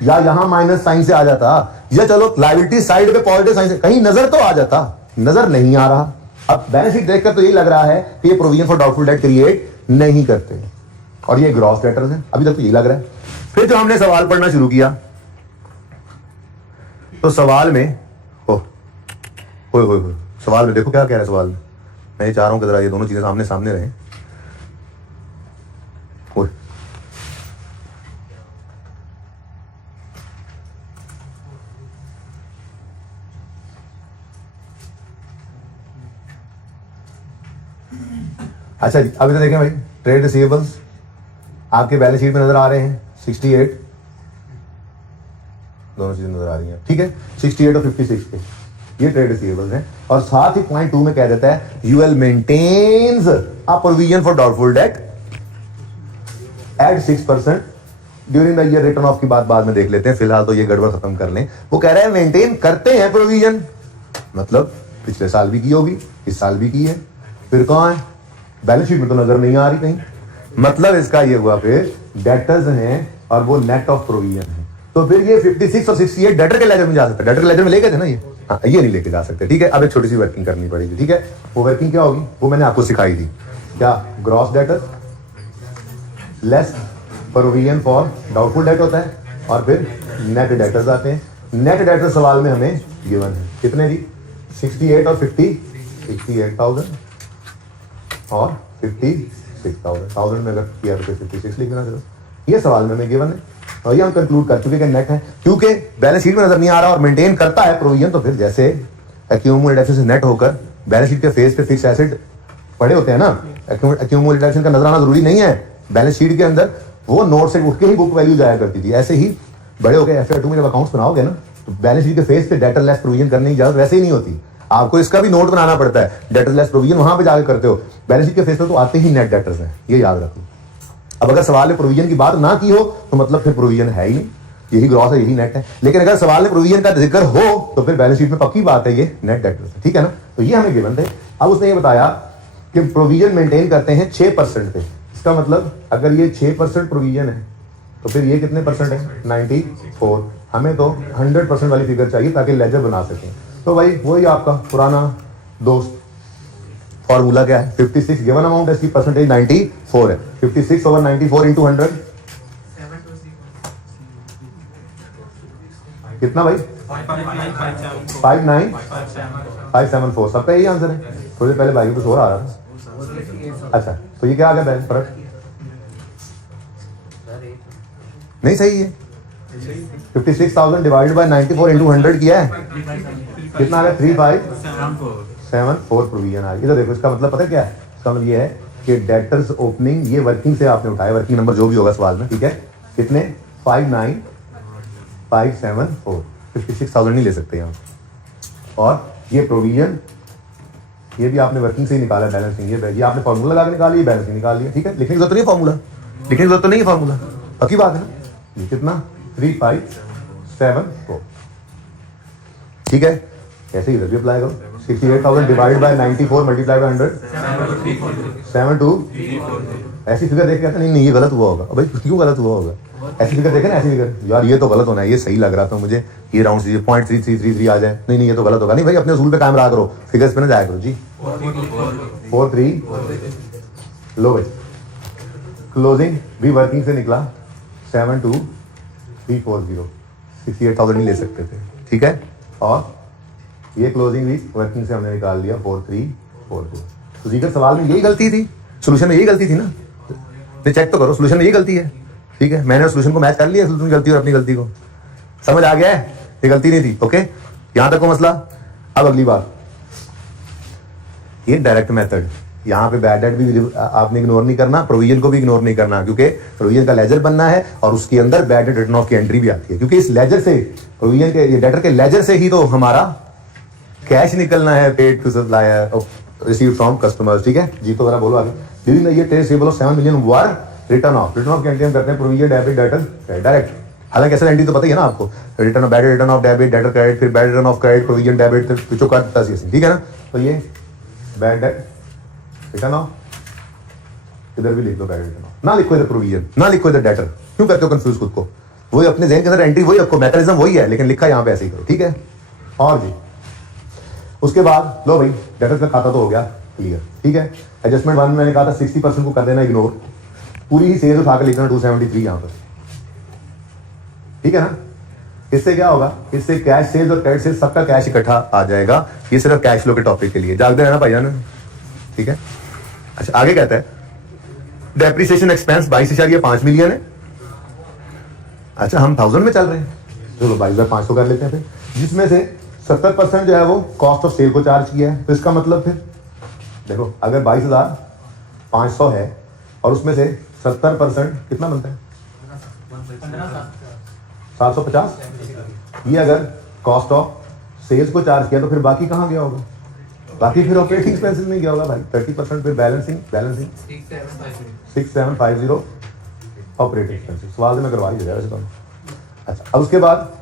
या यहां माइनस साइन से आ जाता, या चलो लायबिलिटी साइड पे पॉजिटिव साइन से कहीं नजर तो आ जाता, नजर नहीं आ रहा। अब बैलेंस शीट देखकर तो यही लग रहा है कि ये provision for doubtful date create नहीं करते और ये ग्रॉस डेटर्स हैं, अभी तक तो यही लग रहा है। फिर जो हमने सवाल पढ़ना शुरू किया तो सवाल में हो सवाल में देखो क्या कह रहा है सवाल में। मैं ये चाह रहा हूं कि जरा ये दोनों चीजें सामने सामने रहें। अच्छा जी, अभी तो देखें भाई, ट्रेड रिसीवेबल्स आपके बैलेंस शीट में नजर आ रहे हैं 68, दोनों चीजें नजर आ रही हैं, ठीक है, 68 और 56 के ये ट्रेड रिसीवेबल्स हैं। और साथ ही पॉइंट 2 में कह देता है UL maintains a provision for doubtful debt at 6% during the year. Written off की बात बाद में देख लेते हैं, फिलहाल तो ये गड़बड़ खत्म कर लें। वो कह रहा है मेंटेन करते हैं प्रोविजन, मतलब पिछले साल भी की होगी, इस साल भी की है, फिर कहाँ है? बैलेंस शीट में तो नजर नहीं आ रही कहीं। मतलब इसका ये हुआ फिर डेटर्स हैं और वो नेट ऑफ प्रोविजन है। तो फिर ये 56 और 68 डेटर के लेजर में जा सकता है। डेटर के लेजर में लेके थे ना ये, हाँ ये नहीं लेके जा सकते। ठीक है, अब एक छोटी सी वर्किंग करनी पड़ेगी। ठीक है, वो वर्किंग क्या होगी वो मैंने आपको सिखाई थी। क्या? Gross debtor less provision for doubtful date होता है और फिर नेट डेटर्स आते हैं। नेट डेटर सवाल में हमें गिवन है कितने जी? 68 और 50, 68,000 और 56,000। 1000 में अगर किया तो 56 लिखना चलो, ये सवाल में हमें गिवन है और ये हम कंक्लूड कर चुके कि नेट है। क्योंकि बैलेंस शीट में नजर नहीं आ रहा और मेंटेन करता है प्रोविजन, तो फिर जैसे एक्यूमुलेटेड एसेट से नेट होकर बैलेंस शीट के फेस पे फिक्स एसेट पड़े होते हैं ना, एक्यूमुलेटेड एसेट का नजर आना जरूरी नहीं है बैलेंस शीट के अंदर, वो नोट से उठ के ही बुक वैल्यू जाया करती थी। ऐसे ही बड़े हो गए FY2 में जब अकाउंट्स बनाओगे ना, तो बैलेंस शीट के फेस पे डेटर लेस प्रोविजन करने की इजाजत वैसे ही नहीं होती, आपको इसका भी नोट बनाना पड़ता है। डेटर लेस प्रोविजन वहां पे जाकर करते हो, बैलेंस शीट के फेस पे तो आते ही नेट डेटर्स हैं, ये याद रखो। अब अगर सवाल में प्रोविजन की बात ना की हो तो मतलब फिर प्रोविजन है ही नहीं, यही ग्रॉस है, यही नेट है। लेकिन अगर सवाल में प्रोविजन का जिक्र हो तो फिर बैलेंस शीट में पक्की बात है ये नेट डेटर्स है। ठीक है ना, तो ये हमें गिवन थे। अब उसने ये बताया कि प्रोविजन मेंटेन करते हैं 6% पे। इसका मतलब अगर ये 6% प्रोविजन है तो फिर ये कितने परसेंट है? 94। हमें तो 100% वाली फिगर चाहिए ताकि लेजर बना सकें। तो भाई वही आपका पुराना दोस्त फॉर्मूला क्या है? 56 गिवन अमाउंट है, इसकी परसेंटेज 94 है। 56 ओवर 94 इंटू 100 कितना भाई? 59574। सबका यही आंसर है। थोड़ी देर पहले भाई कुछ और आ रहा था। अच्छा, तो ये क्या आ गया बैलेंस फर्क? नहीं सही है। 56,000 डिवाइडेड बाय 94 इंटू 100 किया है, कितना आ गया? 3574 प्रोविजन आ गया। इधर देखो, इसका मतलब पता है क्या है? इसका मतलब ये है कि डेटर्स ओपनिंग, ये वर्किंग से आपने उठाया, वर्किंग नंबर जो भी होगा सवाल में, ठीक है, कितने? 59574। 56,000 नहीं ले सकते यहाँ। और ये प्रोविजन, ये भी आपने वर्किंग से ही निकाला, बैलेंसिंग। ये आपने फॉर्मूला लगा के निकाली, बैलेंसिंग निकाल लिया। ठीक है, लिखने की जरूरत नहीं है फॉर्मूला, लिखने की जरूरत तो नहीं है फॉर्मूला, पक्की बात है ना। ये कितना? 3574। ठीक है, ऐसे ही इधर भी अप्लाई करो। 68,000 डिवाइड बाय 94 मल्टीप्लाई बाय 100 72। ऐसी फिगर देख के कहते नहीं ये गलत हुआ होगा। भाई क्यों गलत हुआ होगा? ऐसी फिगर देखे ना, ऐसी फिगर, यार ये तो गलत होना है, ये सही लग रहा था मुझे, ये राउंड से 0.3333 आ जाए, नहीं ये तो गलत होगा। नहीं भाई, अपने असूल पे कायम रहा करो, फिगर्स पे ना जाया करो जी। 43 लो भाई, क्लोजिंग भी वर्किंग से निकला 72340। 68,000 नहीं ले सकते थे। ठीक है, और ये क्लोजिंग भी वर्किंग से हमने निकाल लिया 4340। तो जीकर सवाल में यही गलती थी, सोल्यूशन में यही गलती थी ना, तो चेक तो करो सोल्यूशन में यही गलती है। ठीक है, मैंने सोल्यूशन को मैच कर लिया, सोल्यूशन की गलती और अपनी गलती को समझ आ गया है, ये गलती नहीं थी। ओके, यहां तक को मसला। अब अगली बात, ये डायरेक्ट मेथड, यहाँ पे बैड डेट भी आपने इग्नोर नहीं करना, प्रोविजन को भी इग्नोर नहीं करना, क्योंकि प्रोविजन का लेजर बनना है और उसके अंदर बैड डेट रिटर्न ऑफ की एंट्री भी आती है, क्योंकि इस लेजर से, प्रोविजन के डेटर के लेजर से ही तो हमारा कैश निकलना है, paid to supplier receive from customers. ठीक है जी, तो जरा बोलो आगे। During the year trade receivable of 7 million were written off की एंट्री हम करते हैं प्रोविजन डेबिट डेटर डायरेक्ट। हालांकि ऐसा एंट्री तो पता ही है ना आपको, return of bad, return of debit, debtor credit, फिर bad return of credit, provision debit, पिछो काटता सी। ठीक है ना, तो ये बैड डेट रिटर्न ऑफ, इधर भी लिख लो बैड रिटर्न ऑफ, ना लिखो इधर प्रोविजन, ना लिखो इधर डेटर। क्यों करते हो कंफ्यूज खुद को? वही अपने ज़हन के अंदर एंट्री वही रखो, मैकेनिज्म वही है, लेकिन लिखा यहाँ पे ऐसे ही करो। ठीक है, और जी उसके बाद लो भाई, डेटर का खाता तो हो गया क्लियर। ठीक है, एडजस्टमेंट 1 में मैंने कहा था 60% को कर देना इग्नोर, पूरी ही सेल्स उठा के लिखना 273 यहाँ पर। ठीक है ना, इससे क्या होगा? इससे कैश सेल्स और क्रेडिट सेल्स सबका कैश इकट्ठा आ जाएगा। ये सिर्फ कैश फ्लो के टॉपिक के लिए, जागते रहना भाईजान। ठीक है, अच्छा आगे कहता है डेप्रिसिएशन एक्सपेंस 22.5 मिलियन है। अच्छा हम 1000 में चल रहे हैं, चलो 22,500 कर लेते हैं फिर, जिसमें से 70% जो है वो कॉस्ट ऑफ सेल को चार्ज किया है। तो इसका मतलब फिर देखो, अगर 22,500 है और उसमें से 70% कितना बनता है? 750। ये अगर कॉस्ट ऑफ सेल्स को चार्ज किया तो फिर बाकी कहाँ गया होगा? बाकी फिर ऑपरेटिंग एक्सपेंसेस में गया होगा भाई। 30% फिर बैलेंसिंग 6750 ऑपरेटिंग एक्सपेंसेस। सवाल से मैं करवा ही दिया वैसे तो। अच्छा, अब उसके बाद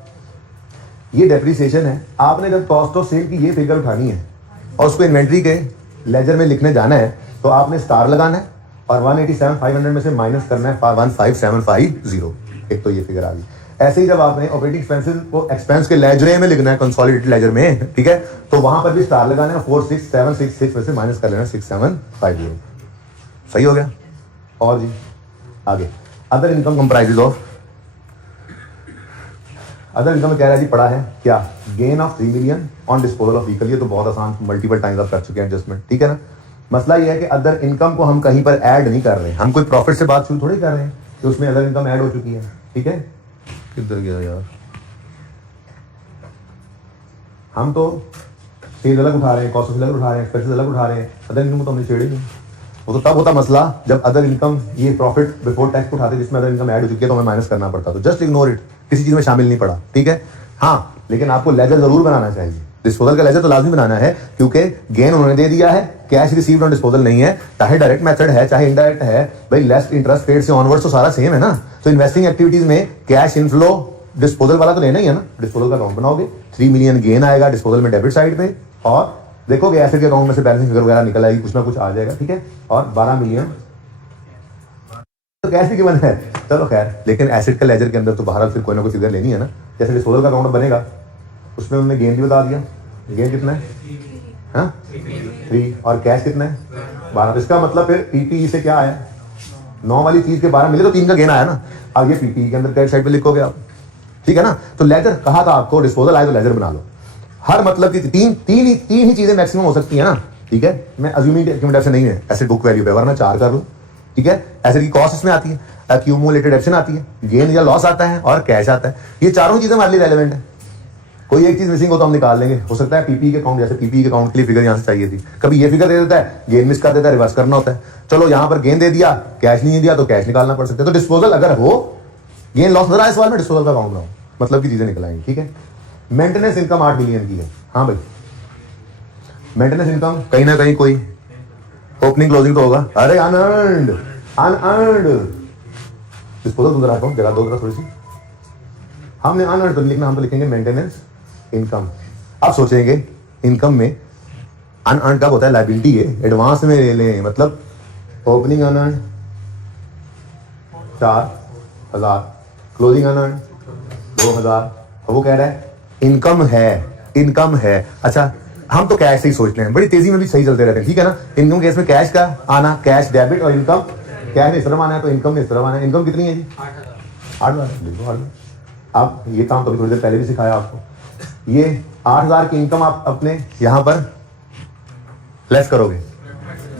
ये डेप्रिसिएशन है। आपने जब कॉस्ट ऑफ सेल की ये फिगर उठानी है और उसको इन्वेंट्री के लेजर में लिखने जाना है तो आपने स्टार लगाना है और 187,500 में से माइनस करना है 15,750। एक तो ये फिगर आ गई। ऐसे ही जब आपने ऑपरेटिंग एक्सपेंसेस को एक्सपेंस के लेजर में लिखना है, कंसोलिडेटेड लेजर में, ठीक है, तो वहां पर भी स्टार लगाना है। 46,766 में से माइनस कर लेना 6,750। सही हो गया। और जी आगे other income comprises of, other income में कह रहा है जी पड़ा है क्या, gain of 3 million on disposal of vehicle. ये तो बहुत आसान, मल्टीपल टाइम्स आप कर चुके हैं एडजस्टमेंट, ठीक है ना। मसला ये है कि अदर इनकम को हम कहीं पर ऐड नहीं कर रहे हैं, हम कोई प्रॉफिट से बात शुरू थोड़ी कर रहे हैं कि उसमें अदर इनकम ऐड हो चुकी है, ठीक है। किधर गया यार, हम तो सेल अलग उठा रहे हैं, कॉस्ट ऑफ अलग उठा रहे हैं, एक्सपेंसेस अलग उठा रहे हैं, अदर इनकम तो हमने छेड़ी नहीं। वो तो तब होता मसला जब अदर इनकम ये प्रॉफिट बिफोर टैक्स उठाते जिसमें अदर इनकम ऐड हो चुकी है तो हमें माइनस करना पड़ता। तो जस्ट इग्नोर इट, किसी चीज में शामिल नहीं पड़ा, ठीक है। हाँ, लेकिन आपको लेजर जरूर बनाना चाहिए। डिस्पोजल का लेजर तो लाजमी बनाना है क्योंकि गेन उन्होंने दे दिया है, कैश रिसीव्ड ऑन डिस्पोजल नहीं है। चाहे डायरेक्ट मेथड है चाहे इनडायरेक्ट है, भाई लेस इंटरेस्ट पेड से ऑनवर्ड्स तो सारा सेम है ना। तो इन्वेस्टिंग एक्टिविटीज में कैश इनफ्लो डिस्पोजल वाला तो लेना ही है ना। डिस्पोजल का अकाउंट बनाओगे, 3 मिलियन गेन आएगा डिस्पोजल में डेबिट साइड पे, और देखोगे एसेट के अकाउंट में से बैलेंसिंग फिगर वगैरह निकल आएगी, कुछ ना कुछ आ जाएगा, ठीक है। और 12 मिलियन तो कैश भी गिवन है, चलो खैर। लेकिन एसेट का लेजर के अंदर तो बहरहाल फिर कोई ना कोई फिगर लेनी है ना। जैसे डिस्पोजल का अकाउंट बनेगा उसमें उन्होंने गेन भी बता दिया, गेन कितना है, हाँ 3, और कैश कितना है 12। इसका मतलब फिर पीपीई से क्या आया, 9 वाली चीज के 12 मिले तो 3 का गेन आया ना। अब ये पीपीई के अंदर क्रेडिट साइड पे लिखोगे आप, ठीक है ना। तो लेजर कहा था आपको, डिस्पोजल आए तो लेजर बना लो। हर मतलब की तीन ही चीजें मैक्सिमम हो सकती है ना, ठीक है। मैं अज्यूमिंग से नहीं है, एसेट बुक वैल्यू पे, वरना 4 कर लूं, ठीक है। एसेट की कॉस्ट इसमें आती है, एक्यूमुलेटेड एप्शन आती है, गेन या लॉस आता है, और कैश आता है। ये चारों चीजें हमारे लिए रेलेवेंट है। कोई एक चीज मिसिंग हो तो हम निकाल लेंगे। हो सकता है पीपी के अकाउंट, जैसे पीपी के अकाउंट के लिए फिगर यहाँ से चाहिए थी, कभी ये फिगर दे देता है, गेन मिस कर देता है, रिवर्स करना होता है। चलो यहाँ पर गेन दे दिया, कैश नहीं दिया तो कैश निकालना पड़ सकता है। तो डिस्पोजल अगर हो, गेन लॉस नजर आए सवाल में, डिस्पोजल का अकाउंट बनाओ, मतलब की चीजें निकल आएंगी, ठीक है। मेंटेनेंस इनकम 8 मिलियन की है। हाँ भाई, मेंटेनेंस इनकम कहीं ना कहीं कोई ओपनिंग क्लोजिंग तो होगा। अरे अनअर्न्ड डिस्पोजल सुंदर अकाउंट, जगह दो थोड़ी सी। हमने अनअर्न्ड तो लिखना, हम तो लिखेंगे मेंटेनेंस इनकम। अब सोचेंगे इनकम में अनअर्न्ड कब होता है, लायबिलिटी है, एडवांस में ले लें, मतलब ओपनिंग अनअर्न्ड 4,000, क्लोजिंग अनअर्न्ड 2,000। वो कह रहा है इनकम है। अच्छा, हम तो कैश से ही सोचते हैं, बड़ी तेजी में भी सही चलते रहते हैं, ठीक है ना। इनकम केस में कैश का आना, कैश डेबिट, और इनकम कैश ने इस तरफ आना है तो इनकम ने इस तरफ आना है। इनकम कितनी है जी 8,000, लिखो 8,000। अब ये काम तो थोड़ी देर पहले भी सिखाया आपको। ये 8,000 की इनकम आप अपने यहां पर लेस करोगे,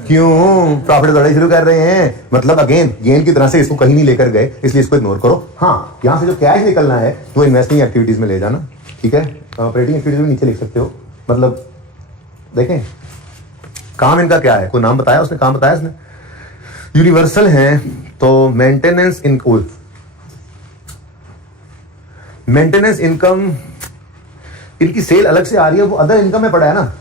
क्यों, प्रॉफिट बढ़ाना शुरू कर रहे हैं, मतलब अगेन गेन की तरह से इसको कहीं नहीं लेकर गए, इसलिए इसको इग्नोर करो। हाँ, यहां से जो कैश निकलना है वो इन्वेस्टिंग एक्टिविटीज में ले जाना, ठीक है। ऑपरेटिंग एक्टिविटीज में नीचे लिख सकते हो, मतलब देखें काम इनका क्या है, कोई नाम बताया उसने, काम बताया उसने, यूनिवर्सल है। तो मेंटेनेंस इनकम, इनकी सेल अलग से आ रही है, वो अदर इनकम में पड़ा है ना।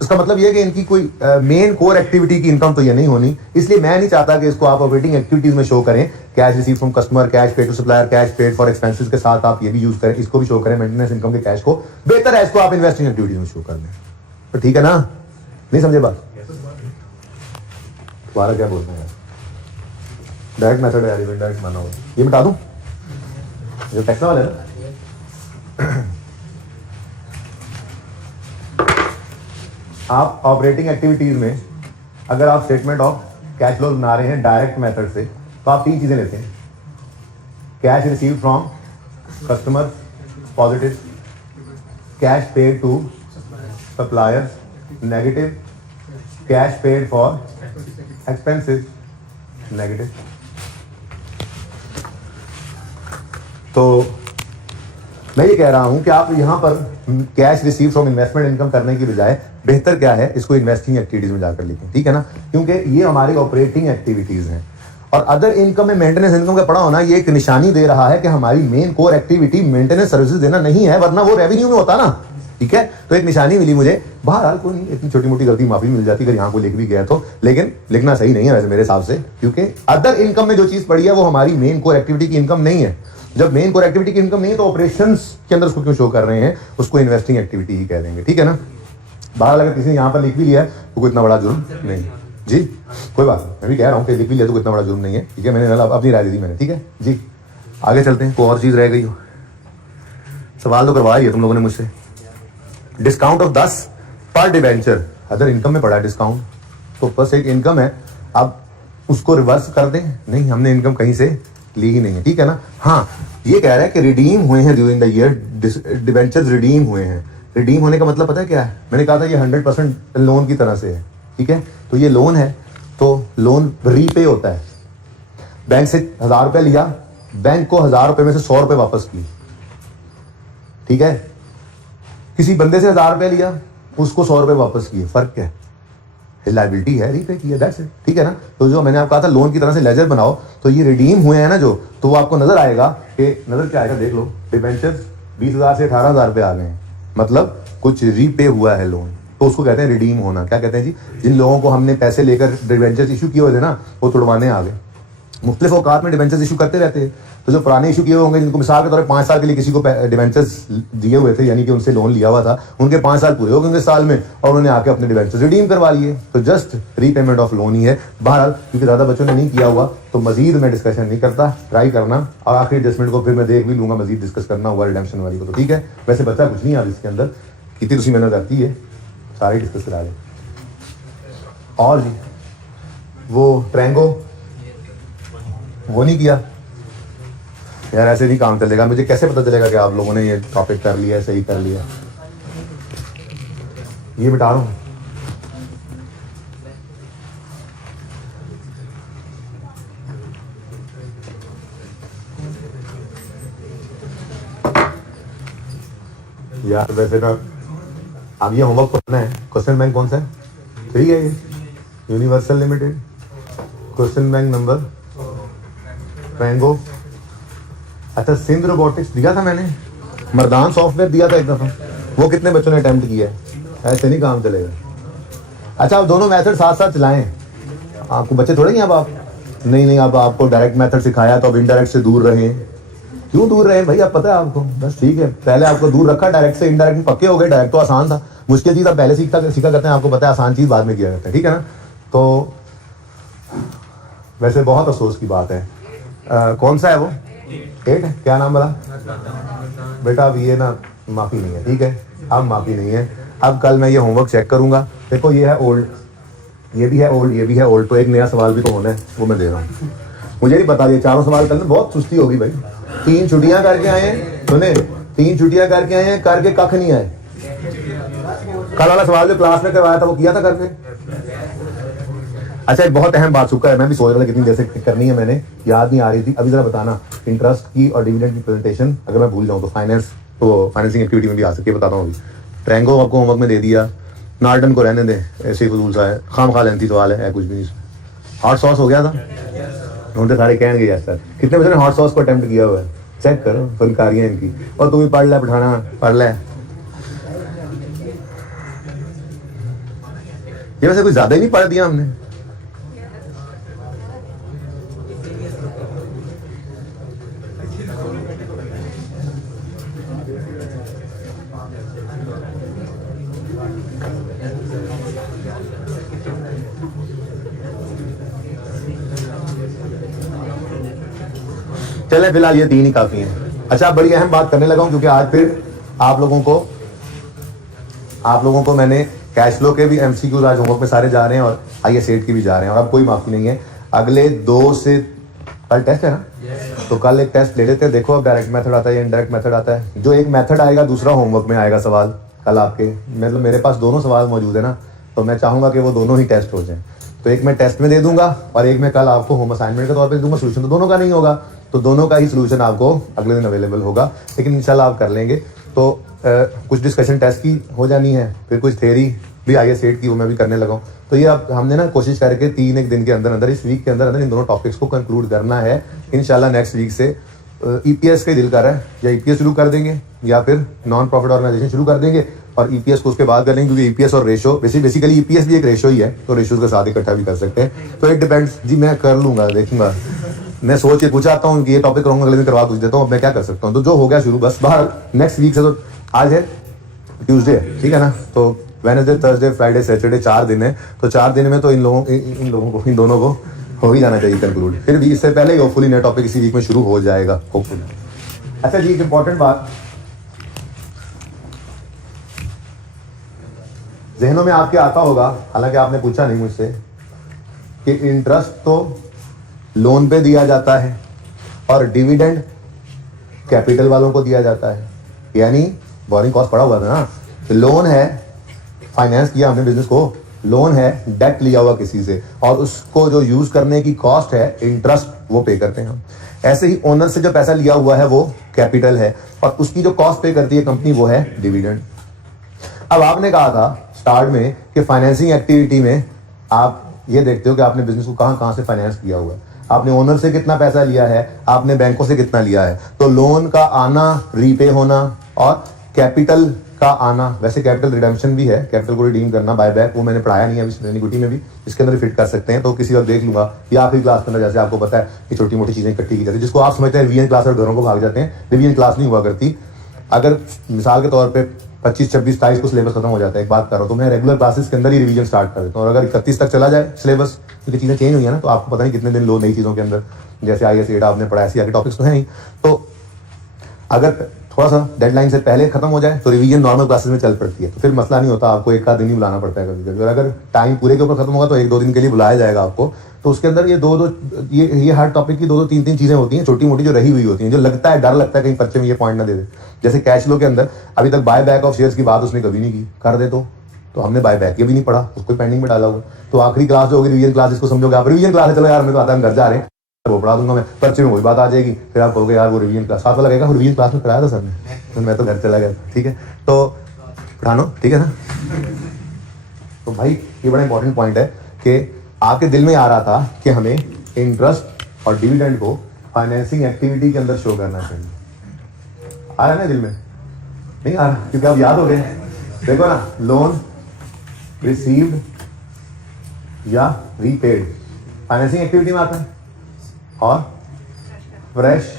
उसका मतलब ये है कि इनकी कोई मेन कोर एक्टिविटी की इनकम तो ये नहीं होनी, इसलिए मैं नहीं चाहता कि इसको आप ऑपरेटिंग एक्टिविटीज में शो करें। Cash receive from customer, cash paid to supplier, cash paid for expenses के साथ आप ये भी यूज करें, इसको भी शो करें, मेंटेनेंस इनकम के कैश को। बेहतर है इसको आप इन्वेस्टिंग एक्टिविटीज में शो कर दें, तो ठीक है ना। नहीं समझे बात, दोबारा क्या बोलना है, डायरेक्ट मेथड है यार, डायरेक्ट माना होगा। ये मिटा दूं, ये टैक्स वाला है ना। आप ऑपरेटिंग एक्टिविटीज में अगर आप स्टेटमेंट ऑफ कैश फ्लो बना रहे हैं डायरेक्ट मेथड से, तो आप 3 चीजें लेते हैं। Cash receive from customer positive, cash paid to supplier negative, cash paid for expenses negative. तो मैं ये कह रहा हूं कि आप यहां पर cash receive from investment income करने की बजाय बेहतर क्या है, इसको इन्वेस्टिंग एक्टिविटीज में जाकर लिखें, ठीक है ना। क्योंकि ये हमारी ऑपरेटिंग एक्टिविटीज हैं। और अदर इनकम में मेंटेनेंस इनकम का पड़ा होना ये एक निशानी दे रहा है कि हमारी main core activity maintenance services देना नहीं है, वरना वो रेवेन्यू में होता ना। ठीक है, तो एक निशानी मिली मुझे। बहरहाल कोई नहीं, इतनी छोटी मोटी गलती माफी मिल जाती अगर यहाँ को लिख भी गया तो, लेकिन लिखना सही नहीं है वैसे मेरे हिसाब से, क्योंकि अदर इनकम में जो चीज पड़ी है वो हमारी मेन कोर एक्टिविटी की इनकम नहीं है। जब मेन कोर एक्टिविटी की इनकम नहीं है तो ऑपरेशंस के अंदर उसको क्यों शो कर रहे हैं, उसको इन्वेस्टिंग एक्टिविटी ही कह देंगे। ठीक है ना, बहरहाल अगर किसी ने यहाँ पर लिख भी लिया है तो कोई इतना बड़ा जुर्म नहीं जी, कोई बात नहीं, मैं भी कह रहा हूँ कि लिख भी लिया तो कोई इतना बड़ा जुर्म नहीं है। ठीक है, मैंने अपनी राय दे दी मैंने। ठीक है जी, आगे चलते हैं। कोई और चीज रह गई हो, सवाल तो करवा ही है तुम लोगों ने मुझसे। डिस्काउंट ऑफ 10 पर डिबेंचर, अदर इनकम में पड़ा डिस्काउंट, तो बस एक इनकम है, आप उसको रिवर्स कर दें। नहीं, हमने इनकम कहीं से ली ही नहीं है। ठीक है ना, हाँ ये कह रहा है कि रिडीम हुए हैं during the year, debentures redeem हुए हैं। रिडीम होने का मतलब पता है क्या है, मैंने कहा था ये 100% लोन की तरह से है। ठीक है, तो ये लोन है तो लोन रीपे होता है। बैंक से 1000 रुपये लिया, बैंक को 1000 रुपये में से 100 रुपये वापस किए। ठीक है, किसी बंदे से 1000 रुपये लिया, उसको 100 रुपये वापस किए, फर्क क्या है, लाइबिलिटी है, रीपे किया, दैट्स इट। ठीक है ना, तो जो मैंने आपको कहा था लोन की तरह से लेजर बनाओ, तो ये रिडीम हुए हैं ना जो, तो वो आपको नजर आएगा कि नजर क्या आएगा, देख लो डिबेंचर्स 20,000 से 18,000 रुपये आ गए हैं, मतलब कुछ रीपे हुआ है लोन, तो उसको कहते हैं रिडीम होना। क्या कहते हैं जी, जिन लोगों को हमने पैसे लेकर डिबेंचर्स इशू किए हुए थे ना, वो तुड़वाने आ गए। मुख्तलिफ औकात में डिबेंचर्स इशू करते रहते हैं, तो जो पुराने इशू किए हुए होंगे, जिनको मिसाल के तौर पर 5 साल के लिए किसी को डिबेंचर्स दिए हुए थे, यानी कि उनसे लोन लिया हुआ था, उनके 5 साल पूरे हो गए साल में, और उन्होंने आके अपने डिबेंचर्स रिडीम करवा लिए, तो जस्ट रीपेमेंट ऑफ लोन ही है। बहरहाल क्योंकि ज़्यादा बच्चों ने नहीं किया हुआ तो मजीद मैं डिस्कशन नहीं करता, ट्राई करना, और आखिरी एडजस्टमेंट को फिर मैं देख भी लूंगा, मजीद डिस्कस करना हुआ रिडेम्पशन वाली को। तो ठीक है, वैसे बच्चा कुछ नहीं आज इसके अंदर, कितनी उसी मेहनत आती है, सारे डिस्कस करा दें। और जी वो ट्रैंगो वो नहीं किया यार, ऐसे नहीं काम चलेगा। मुझे कैसे पता चलेगा कि आप लोगों ने ये टॉपिक कर लिया, सही कर लिया। ये मिटा रहा हूं, यार वैसे ना अब ये होमवर्क पढ़ना है। क्वेश्चन बैंक कौन सा है, ठीक है, ये universal limited, question bank number ट्रैंगो। अच्छा, सिंध रोबोटिक्स दिया था मैंने, मर्दान सॉफ्टवेयर दिया था एक दफ़ा, वो कितने बच्चों ने अटेम्प्ट किया है, ऐसे नहीं काम चलेगा। अच्छा, आप दोनों मेथड साथ साथ चलाएं, आपको बच्चे थोड़े ही अब आप नहीं अब आपको डायरेक्ट मेथड सिखाया तो अब इनडायरेक्ट से दूर रहें। क्यों दूर रहे भाई, आप पता है आपको, बस ठीक है, पहले आपको दूर रखा डायरेक्ट से, इनडायरेक्ट में पक्के हो गए। डायरेक्ट तो आसान था, मुश्किल चीज़ आप पहले सीखा करते हैं, आपको पता है आसान चीज़ बाद में किया करते हैं। ठीक है ना, तो वैसे बहुत अफसोस की बात है। कौन सा है वो, 8 है, क्या नाम बोला बेटा, अब ये ना माफ़ी नहीं है। ठीक है, अब माफ़ी नहीं है, अब कल मैं ये होमवर्क चेक करूंगा। देखो ये है ओल्ड, ये भी है ओल्ड, ये भी है ओल्ड, तो एक नया सवाल भी तो होना है, वो मैं दे रहा हूँ। मुझे नहीं पता, ये चारों सवाल करने बहुत सुस्ती होगी भाई। 3 छुट्टियां करके आए हैं, सुने, 3 छुट्टियां करके आए हैं, करके कख नहीं आए। कल वाला सवाल जो क्लास में करवाया था वो किया था करके। अच्छा, एक बहुत अहम बात चुका है, मैं भी सोच रहा था कितनी देर से करनी है, मैंने याद नहीं आ रही थी, अभी जरा बताना इंटरेस्ट की और डिविडेंड की प्रेजेंटेशन, अगर मैं भूल जाऊँ तो फाइनेंसिंग एक्टिविटी में भी आ सकती है, बताता हूँ। अभी ट्रैंगो आपको होमवर्क में दे दिया, नार्टन को रहने दे, ऐसे ही फजूल सा है, खाम खा लेंथी सवाल है कुछ भी नहीं। हॉट सॉस हो गया था, उन्होंने सारे कह गए सर, कितने बच्चों ने हॉट सॉस को अटेम्प्ट किया हुआ है, चेक करो फनकारियाँ इनकी। और तू भी पढ़ ले, बिठाना पढ़ ले। ये वैसे कुछ ज्यादा ही नहीं पढ़ दिया हमने। चले फिलहाल ये 3 ही काफी हैं। अच्छा, बड़ी अहम बात करने लगा हूं, क्योंकि आज फिर आप लोगों को मैंने कैश फ्लो के भी एमसीक्यूज आज होमवर्क में सारे जा रहे हैं, और IS8 की भी जा रहे हैं, और अब कोई माफी नहीं है। अगले 2 से कल टेस्ट है ना, तो कल एक टेस्ट ले लेते हैं। देखो अब डायरेक्ट मेथड आता है या इनडायरेक्ट मेथड आता है। जो एक मेथड आएगा दूसरा होमवर्क में आएगा सवाल कल आपके, मतलब मेरे पास दोनों सवाल मौजूद है ना, तो मैं चाहूंगा कि वो दोनों ही टेस्ट हो जाएं। तो एक मैं टेस्ट में दे दूंगा और एक मैं कल आपको होम असाइनमेंट के तौर पे दूंगा। सोल्यूशन तो दोनों का नहीं होगा, तो दोनों का ही सोल्यूशन आपको अगले दिन अवेलेबल होगा, लेकिन इंशाल्लाह आप कर लेंगे। तो कुछ डिस्कशन टेस्ट की हो जानी है, फिर कुछ थ्योरी भी IS8 की वो मैं भी करने लगा हूँ। तो ये अब हमने ना कोशिश करके 3 दिन के अंदर अंदर, इस वीक के अंदर अंदर इन दोनों टॉपिक्स को कंक्लूड करना है। इंशाल्लाह नेक्स्ट वीक से EPS का दिल कर रहा है, या EPS शुरू कर देंगे या फिर नॉन प्रॉफिट ऑर्गेनाइजेशन शुरू कर देंगे, और EPS को उसके बाद कर लेंगे, क्योंकि EPS और रेशो बेसिकली EPS भी एक रेशो ही है, तो रेशोज के साथ इकट्ठा भी कर सकते हैं। तो इट डिपेंड्स जी, मैं कर लूंगा, देखूंगा, मैं सोच के पूछा आता हूँ कि ये टॉपिक करूँगा, अगले दिन करवा कुछ देता हूँ, अब मैं क्या कर सकता हूँ। तो जो हो गया शुरू, बस बाहर नेक्स्ट वीक से, तो आज है ट्यूसडे, ठीक है ना, तो वेडनेसडे, थर्सडे, फ्राइडे, सैटरडे 4 दिन है। तो 4 दिन में तो इन दोनों को हो ही जाना चाहिए कंक्लूड। फिर भी इससे पहले ही होपफुली नया टॉपिक इसी वीक में शुरू हो जाएगा, होपफुली। अच्छा जी, एक इंपॉर्टेंट बात जहनों में आपके आता होगा, हालांकि आपने पूछा नहीं मुझसे, कि इंटरेस्ट तो लोन पे दिया जाता है और डिविडेंड कैपिटल वालों को दिया जाता है, यानी बोरिंग कॉस्ट पड़ा हुआ था ना, तो लोन है, फाइनेंस किया हमने बिजनेस को, लोन है, डेट लिया हुआ किसी से, और उसको जो यूज करने की कॉस्ट है, इंटरेस्ट, वो पे करते हैं हम। ऐसे ही ओनर से जो पैसा लिया हुआ है वो कैपिटल है, और उसकी जो कॉस्ट पे करती है कंपनी वो है डिविडेंड। अब आपने कहा था स्टार्ट में कि फाइनेंसिंग एक्टिविटी में आप ये देखते हो कि आपने बिजनेस को कहां कहां से फाइनेंस किया हुआ है, आपने ओनर से कितना पैसा लिया है, आपने बैंकों से कितना लिया है। तो लोन का आना, रीपे होना, और कैपिटल का आना, वैसे कैपिटल रिडेम्पशन भी है, कैपिटल को रिडीम करना, बाय बैक, वो मैंने पढ़ाया नहीं है अभी, इक्विटी में भी इसके अंदर फिट कर सकते हैं, तो किसी वक्त देख लूंगा, या आखिरी क्लास के अंदर, जैसे आपको पता है कि छोटी मोटी चीजें इकट्ठी की जाती है, जिसको आप समझते हैं रिवीजन क्लास और घरों को भाग जाते हैं, रिवीजन क्लास नहीं हुआ करती। अगर मिसाल के तौर पर 25, 26, 27 को सिलेबस खत्म हो जाता है, एक बात कर रहा हूँ, तो मैं रेगुलर क्लासेस के अंदर ही रिवीजन स्टार्ट कर देता हूँ, और अगर 31 तक चला जाए सिलेबस, क्योंकि चीजें चेंज हुई है ना, तो आपको पता नहीं कितने दिन लो नई चीजों के अंदर, जैसे IS8 आपने पढ़ा, ऐसे आगे टॉपिक्स तो हैं ही। तो अगर थोड़ा सा डेडलाइन से पहले खत्म हो जाए तो रिवीजन नॉर्मल क्लासेस में चल पड़ती है, तो फिर मसला नहीं होता, आपको एक आध दिन ही बुलाना पड़ता है कभी कभी। और अगर टाइम पूरे के ऊपर खत्म होगा तो 1-2 दिन के लिए बुलाया जाएगा आपको। तो उसके अंदर ये हर टॉपिक की 2-2, 3-3 चीजें होती हैं, छोटी मोटी जो रही हुई होती हैं, जो लगता है, डर लगता है कहीं पर्चे में ये पॉइंट ना दे दे। जैसे कैश फ्लो के अंदर अभी तक बाय बैक ऑफ शेयर्स की बात उसने कभी नहीं की, कर दे तो हमने बाय बैक ये भी नहीं पढ़ा, उसको पेंडिंग में डाला हुआ। तो आखिरी क्लास जो होगी रिवीजन क्लास, इसको समझोगे आप रिवीजन क्लास है, चलो यार हमें तो आता है, हम घर जा रहे हैं, वो पढ़ा दूंगा मैं, पर्चे में वही बात आ जाएगी, फिर आप कहोगे यार वो रिवीजन क्लास साथ वाला लगेगा, रिवीजन क्लास में कराया था सर ने, तो मैं तो घर चला गया, ठीक है। तो पढ़ानो, ठीक है ना। तो भाई ये बड़ा इंपॉर्टेंट पॉइंट है कि आपके दिल में आ रहा था कि हमें इंटरेस्ट और डिविडेंड को फाइनेंसिंग एक्टिविटी के अंदर शो करना चाहिए। आ रहा है ना दिल में? नहीं आ रहा, क्योंकि आप याद हो गए। देखो ना, लोन रिसीव्ड या रीपेड फाइनेंसिंग एक्टिविटी में आता है, और फ्रेश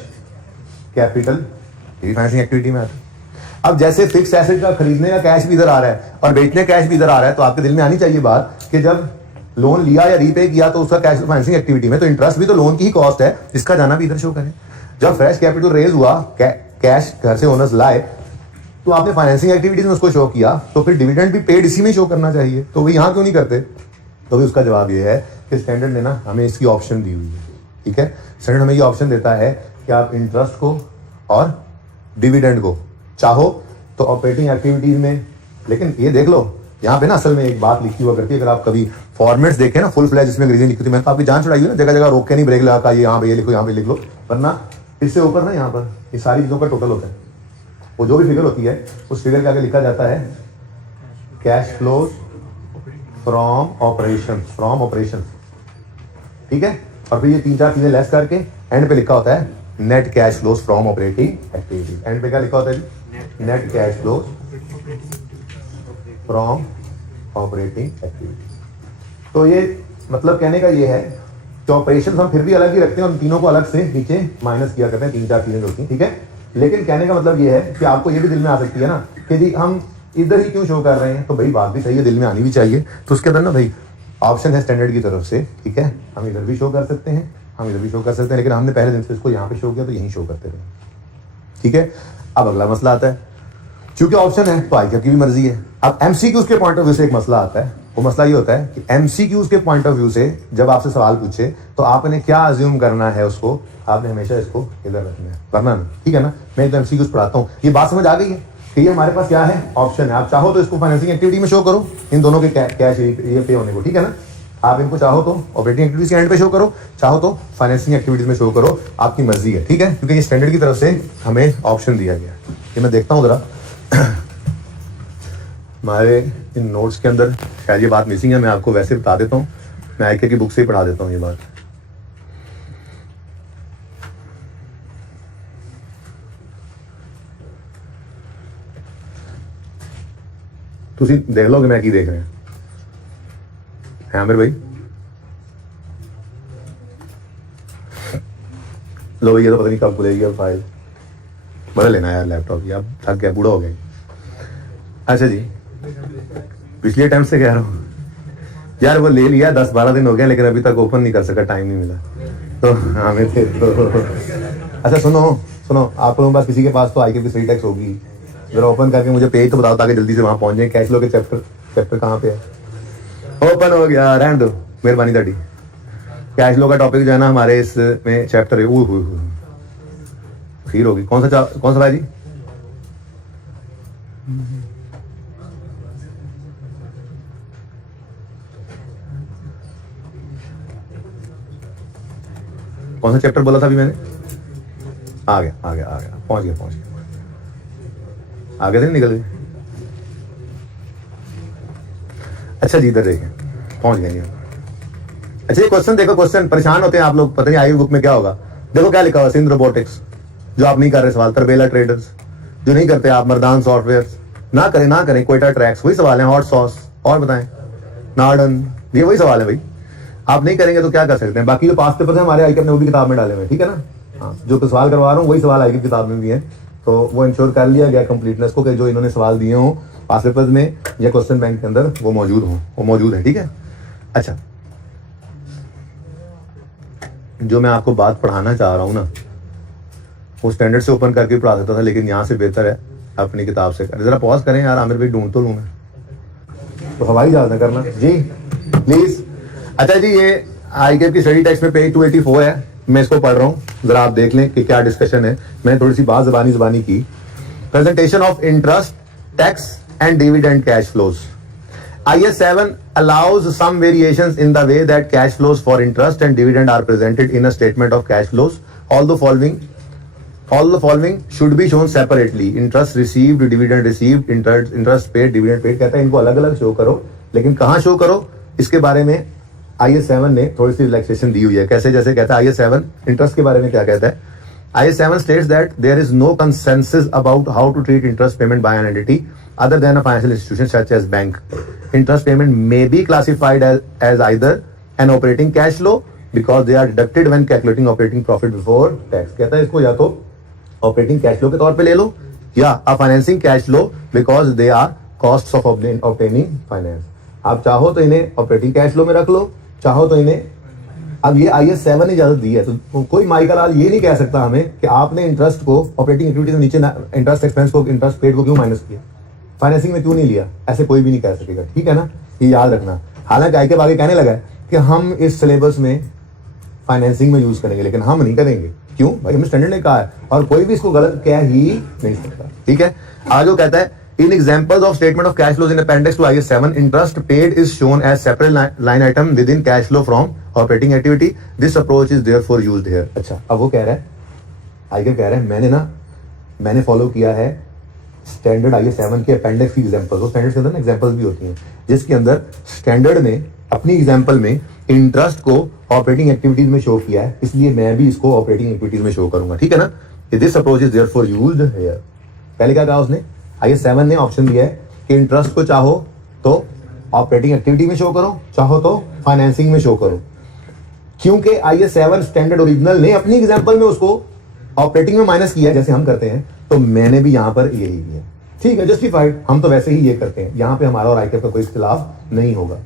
कैपिटल ये फाइनेंसिंग एक्टिविटी में आता है। अब जैसे फिक्स एसेट का खरीदने का कैश भी इधर आ रहा है और बेचने का कैश भी इधर आ रहा है, तो आपके दिल में आनी चाहिए बात कि जब लोन लिया या रीपे किया तो उसका कैश फाइनेंसिंग एक्टिविटी में, तो इंटरेस्ट भी तो लोन की ही कॉस्ट है, इसका जाना भी इधर शो करें। जब फ्रेश कैपिटल रेज हुआ, कैश घर से ओनर्स लाए, तो आपने फाइनेंसिंग एक्टिविटीज में उसको शो किया, तो फिर डिविडेंड भी पेड इसी में शो करना चाहिए, तो वो यहाँ क्यों नहीं करते? तो भी उसका जवाब ये है कि स्टैंडर्ड ने ना हमें इसकी ऑप्शन दी हुई है, ठीक है। स्टैंडर्ड हमें ये ऑप्शन देता है कि आप इंटरेस्ट को और डिविडेंड को चाहो तो ऑपरेटिंग एक्टिविटीज में, लेकिन ये देख लो यहाँ पे ना असल में एक बात लिखी हुआ करती है, अगर आप कभी फॉर्मेट्स देखें ना फुल फ्लैज, इसमें अंग्रेजी लिखी थी, मैंने तो आपकी जान छुड़ाई हुई ना, जगह जगह रोक के नहीं ब्रेक लगा, ये यहाँ पे ये लिखो, यहाँ पे लिख लो, वरना इससे ऊपर ना यहाँ पर ये सारी चीजों का टोटल होता है, वो जो भी फिगर होती है उस फिगर के आगे लिखा जाता है कैश फ्लोज फ्रॉम ऑपरेशन, ठीक है। और फिर ये 3-4 चीजें लेस करके एंड पे लिखा होता है net cash flows from operating activity. And पे क्या लिखा होता है जी? Net cash flows from operating activity. तो ये मतलब कहने का ये है कि ऑपरेशन हम फिर भी अलग ही रखते हैं और तीनों को अलग से नीचे माइनस किया करते हैं, 3-4 चीजें होती हैं, ठीक है। लेकिन कहने का मतलब ये है कि आपको ये भी दिल में आ सकती है ना कि जी हम इधर ही क्यों शो कर रहे हैं, तो भाई बात भी सही है, दिल में आनी भी चाहिए। तो उसके अंदर ना भाई ऑप्शन है स्टैंडर्ड की तरफ से, ठीक है, हम इधर भी शो कर सकते हैं, हम इधर भी शो कर सकते हैं, लेकिन हमने पहले दिन से इसको यहाँ पे शो किया तो यहीं शो करते रहे, ठीक है। अब अगला मसला आता है, क्योंकि ऑप्शन है तो आई की भी मर्जी है। अब MCQs के पॉइंट ऑफ व्यू से एक मसला आता है, वो मसला ये होता है कि MCQs के पॉइंट ऑफ व्यू से जब आपसे सवाल पूछे तो आपने क्या अज्यूम करना है, उसको आपने हमेशा इसको इधर रखना है, वरना नहीं, ठीक है ना। मैं तो MCQs पढ़ाता हूँ, ये बात समझ आ गई है कि ये हमारे पास क्या है, ऑप्शन है। आप चाहो तो इसको फाइनेंसिंग एक्टिविटी में शो करो, इन दोनों के कैश ये पे होने को, ठीक है ना। आप इनको चाहो तो ऑपरेटिंग एक्टिविटीज के एंड पे शो करो, चाहो तो फाइनेंसिंग एक्टिविटीज में शो करो, आपकी मर्जी है, ठीक है, क्योंकि ये स्टैंडर्ड की तरफ से हमें ऑप्शन दिया गया। ये मैं देखता हूँ जरा, हमारे इन नोट्स के अंदर शायद ये बात मिसिंग है, मैं आपको वैसे बता देता हूँ, मैं आईके की बुक से ही पढ़ा देता हूँ ये बात। तुसी देख लो कि मैं की देख रहे हैं आमिर भाई। लो भाई, ये तो पता नहीं कब खुलेगी अब फाइल, बदल लेना यार लैपटॉप, ये अब थक गया, बूढ़ा हो गया। अच्छा जी, पिछले अटेम्प्ट से कह रहा हूँ यार, वो ले लिया 10-12 दिन हो गया, लेकिन अभी तक ओपन नहीं कर सका, टाइम नहीं मिला। तो आमिर थे तो अच्छा सुनो, आप लोगों के पास किसी के पास तो आईके की सही टैक्स होगी, जरा ओपन करके मुझे पेज तो बताओ ताकि जल्दी से वहां पहुंच जाए। कैश फ्लो के चैप्टर कहाँ पे है? ओपन हो गया, रहने दो, मेहरबानी ताड़ी। कैश फ्लो का टॉपिक जो है ना हमारे इसमें चैप्टर है, खीर होगी। कौन सा भाई जी? कौन सा चैप्टर बोला था अभी मैंने? आ गया, पहुंच गया, आगे से निकल गए। अच्छा जी, इधर देखें, पहुंच गए। अच्छा ये क्वेश्चन देखो, क्वेश्चन परेशान होते हैं आप लोग, पता नहीं आई बुक में क्या होगा। देखो क्या लिखा हुआ, सिंध रोबोटिक्स, जो आप नहीं कर रहे सवाल, तरबेला ट्रेडर्स जो नहीं करते आप, मर्दान सॉफ्टवेयर ना करें, कोयटा ट्रैक्स, वही सवाल है, हॉट सॉस, और बताएं नार्डन, ये वही सवाल है भाई। आप नहीं करेंगे तो क्या कर सकते हैं। बाकी जो पास पेपर है हमारे आईके ने वो भी किताब में डाले हुए, ठीक है ना। हाँ, जो सवाल करवा रहा हूँ वही सवाल आईके किताब में भी है, तो वो इंश्योर कर लिया गया कंप्लीटनेस को कि जो इन्होंने सवाल दिए हों पास पेपर में या क्वेश्चन बैंक के अंदर वो मौजूद है, ठीक है। अच्छा, जो मैं आपको बात पढ़ाना चाह रहा हूँ ना, वो स्टैंडर्ड से ओपन करके पढ़ा देता था, लेकिन यहाँ से बेहतर है अपनी किताब से। जरा पॉज करें यार, आमिर भाई ढूंढ तो लूँ मैं, तो हवाई जहाज ना करना जी प्लीज। अच्छा जी, ये आईके की स्टडी टेक्स्ट में पेज 284 है, मैं इसको पढ़ रहा हूँ, जरा आप देख लें कि क्या डिस्कशन है। मैंने थोड़ी सी बात जबानी की। Presentation of interest, tax and dividend cash flows. IS 7 allows some variations in the way that cash flows for interest and dividend are presented in a statement of cash flows. All the following should be shown separately. Interest received, dividend received, interest paid, dividend paid। कहता है इनको अलग अलग show करो, लेकिन कहाँ show करो इसके बारे में IS 7 ने थोड़ी सी रिलैक्सेशन दी हुई है। कैसे? जैसे कहता है IS 7 इंटरेस्ट के बारे में क्या कहता है, IS 7 states that there is no consensus about how to treat interest payment by an entity other than a financial institution such as bank. Interest payment may be classified as either an operating cash flow because they are deducted when calculating operating profit before tax। कहता है इसको या तो operating cash flow के तौर पे ले लो या a financing cash flow because they are costs of obtaining finance. आप चाहो तो इन्हें ऑपरेटिंग कैश फ्लो में रख लो, चाहो तो इन्हें, अब ये IS 7 ने इजाजत दी है, तो कोई माई का लाल ये नहीं कह सकता हमें कि आपने इंटरेस्ट को ऑपरेटिंग एक्टिविटी से नीचे, इंटरेस्ट एक्सपेंस को, इंटरेस्ट पेड को क्यों माइनस किया, फाइनेंसिंग में क्यों नहीं लिया, ऐसे कोई भी नहीं कह सकेगा, ठीक है ना, ये याद रखना। हालांकि आईके आगे कहने लगा है कि हम इस सिलेबस में फाइनेंसिंग में यूज करेंगे, लेकिन हम नहीं करेंगे। क्यों भाई? हमें स्टैंडर्ड ने कहा है और कोई भी इसको गलत कह ही नहीं सकता, ठीक है। आगे वो कहता है in examples of statement of cash flows in appendix two IS 7 interest paid is shown as separate line item with in cash flow from operating activity. This approach is therefore used here. अच्छा, अब वो कह रहा है, आगे कह रहा है मैंने फॉलो किया है स्टैंडर्ड IS 7 के अपेंडिक्स की एग्जांपल्स, वो स्टैंडर्ड के अंदर ना एग्जांपल्स भी होती हैं, जिसके अंदर स्टैंडर्ड ने अपनी एग्जांपल में इंटरेस्ट को ऑपरेटिंग एक्टिविटीज में शो किया है, इसलिए मैं भी इसको ऑपरेटिंग एक्टिविटीज में शो करूंगा, ठीक है ना। This approach is therefore used here. पहले क्या कहा उसने, IS 7 ने ऑप्शन दिया है कि इंटरेस्ट को चाहो तो ऑपरेटिंग एक्टिविटी में शो करो, चाहो तो फाइनेंसिंग में शो करो। क्योंकि IS 7 स्टैंडर्ड ओरिजिनल ने अपनी एग्जांपल में उसको ऑपरेटिंग में माइनस किया जैसे हम करते हैं, तो मैंने भी यहां पर यही किया, ठीक है, जस्टिफाइड। हम तो वैसे ही ये करते हैं, यहां पे हमारा और आईके का कोई इख्तिलाफ नहीं होगा।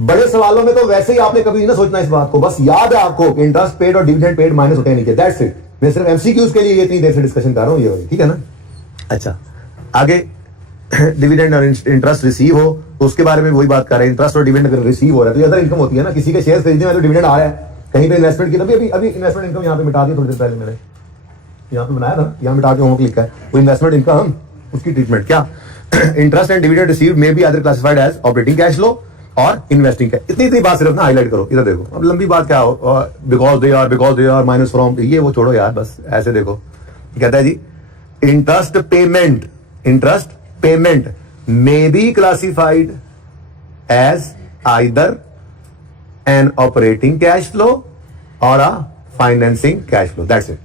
बड़े सवालों में तो वैसे ही आपने कभी नहीं ना सोचना इस बात को, बस याद है आपको इंटरेस्ट पेड और डिविडेंड पेड माइनस होते हैं नीचे, दैट्स इट। मैं सिर्फ MCQs के लिए ये इतनी देर से डिस्कशन कर रहा हूं, ये ठीक है ना। अच्छा, आगे डिविडेंड और इंटरेस्ट रिसीव हो तो उसके बारे में वही बात कर रहे हैं। इंटरेस्ट और डिविडेंड अगर रिसीव हो रहा है तो अदर इनकम होती है ना, किसी के शेयर खरीदने में तो डिविडेंड आ रहा है, कहीं पे इन्वेस्टमेंट की, अभी इन्वेस्टमेंट इनकम यहाँ पे मिटा दी थोड़ी देर पहले, मैंने यहाँ पे बनाया था, यहाँ मिटा के होमवर्क लिखा है, वो इन्वेस्टमेंट इनकम, उसकी ट्रीटमेंट क्या, interest and dividend received may be other classified as operating cash flow और इन्वेस्टिंग कैश। इतनी बात सिर्फ ना हाईलाइट करो, इधर देखो, अब लंबी बात क्या हो, because they are minus from, ये वो छोड़ो यार, बस ऐसे देखो। कहता है जी interest payment may be classified as either an operating cash flow or a financing cash flow. That's it.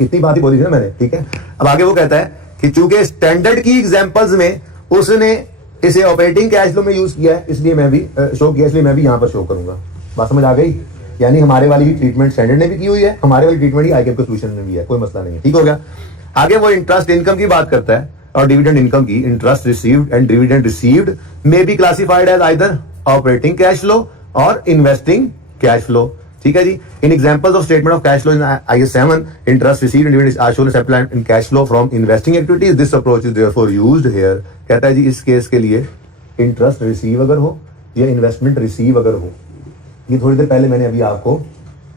इतनी बात ही बोली थी ना मैंने, ठीक है। अब आगे वो कहता है कि चूंकि स्टैंडर्ड की एग्जांपल्स में उसने इसे ऑपरेटिंग कैश फ्लो में यूज किया है, इसलिए मैं भी शो किया, इसलिए मैं भी यहां पर शो करूंगा। बात समझ आ गई? यानी हमारे वाली ही ट्रीटमेंट स्टैंडर्ड ने भी की हुई है, हमारे वाली ट्रीटमेंट ही आईकेएफ के सॉल्यूशन में भी है, कोई मसला नहीं है, ठीक हो गया। आगे वो इंटरेस्ट इनकम की बात करता है और डिविडेंड इनकम की। Interest received and dividend received may be classified as either operating cash flow और इन्वेस्टिंग कैश फ्लो, ठीक है जी। In examples of statement of cash flow in IAS 7, interest received and dividend are shown as applied in cash flow from investing activities. This approach is therefore used here. कहता है जी इस case के लिए interest receive अगर हो या investment receive अगर हो, ये थोड़ी देर पहले मैंने अभी आपको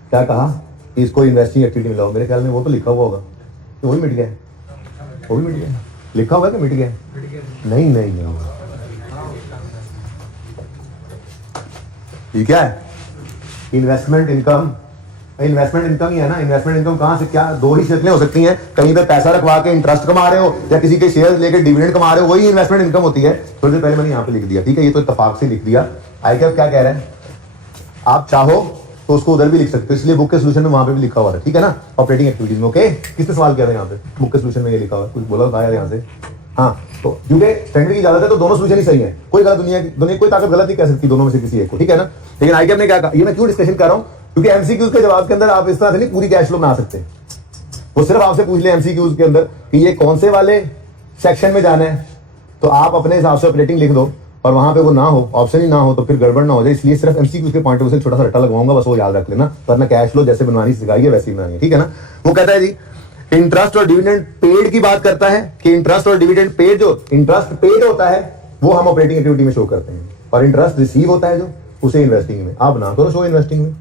क्या कहा, इसको इन्वेस्टिंग एक्टिविटी में लाओ, मेरे ख्याल में वो तो लिखा हुआ होगा, तो वही मिट गया है, वो भी मिट गया, लिखा हुआ है कि मिट गया? नहीं नहीं नहीं, ये क्या है? Investment income. इन्वेस्टमेंट इनकम ही है ना। इन्वेस्टमेंट इनकम कहां से, क्या दो ही शक्लें हो सकती हैं, कहीं पे पैसा रखवा के इंटरेस्ट कमा रहे हो या किसी के शेयर लेके डिविडेंड कमा रहे हो, वही इन्वेस्टमेंट इनकम होती है। थोड़ी देर पहले मैंने यहाँ पे लिख दिया, ठीक है, ये तो इत्तेफाक से लिख दिया। आईकेएफ क्या कह रहा है, आप चाहो तो उसको उधर भी लिख सकते हो, इसलिए बुक के सोल्यूशन में वहां पे भी लिखा हुआ है, ठीक है ना, ऑपरेटिंग एक्टिविटीज में। ओके, किसने सवाल किया था यहाँ पे? बुक के सोल्यूशन में ये लिखा हुआ है, कुछ बोला था यार यहाँ से? हाँ, तो क्योंकि स्टैंडर्ड की इजाजत है तो दोनों सोल्यूशन ही सही है, कोई गलत दुनिया कोई ताकत गलत नहीं कह सकती दोनों में से किसी एक को, ठीक है ना। लेकिन आईकेएफ ने क्या कहा, ये मैं क्यों डिस्कशन कर रहा हूँ, क्योंकि एमसीक्यूज के जवाब के अंदर आप इस तरह से नहीं पूरी कैश फ्लो बना सकते। वो सिर्फ आपसे पूछ ले एमसीक्यूज के अंदर कि ये कौन से वाले सेक्शन में जाना है, तो आप अपने हिसाब से ऑपरेटिंग लिख दो और वहां पे वो ना हो, ऑप्शन ही ना हो, तो फिर गड़बड़ ना हो जाए। इसलिए सिर्फ एमसीक्यूज के पॉइंट ऑफ व्यू से छोटा सा रट्टा लगवाऊंगा, बस वो याद रख लेना, वरना कैश फ्लो जैसे बनवानी सिखाई है वैसे ही बनानी है, ठीक है ना। वो कहता है जी इंटरेस्ट और डिविडेंड पेड की बात करता है कि इंटरेस्ट और डिविडेंड पेड, जो इंटरेस्ट पेड होता है वो हम ऑपरेटिंग एक्टिविटी में शो करते हैं, और इंटरेस्ट रिसीव होता है जो, उसे इन्वेस्टिंग में। आप ना करो शो इन्वेस्टिंग में,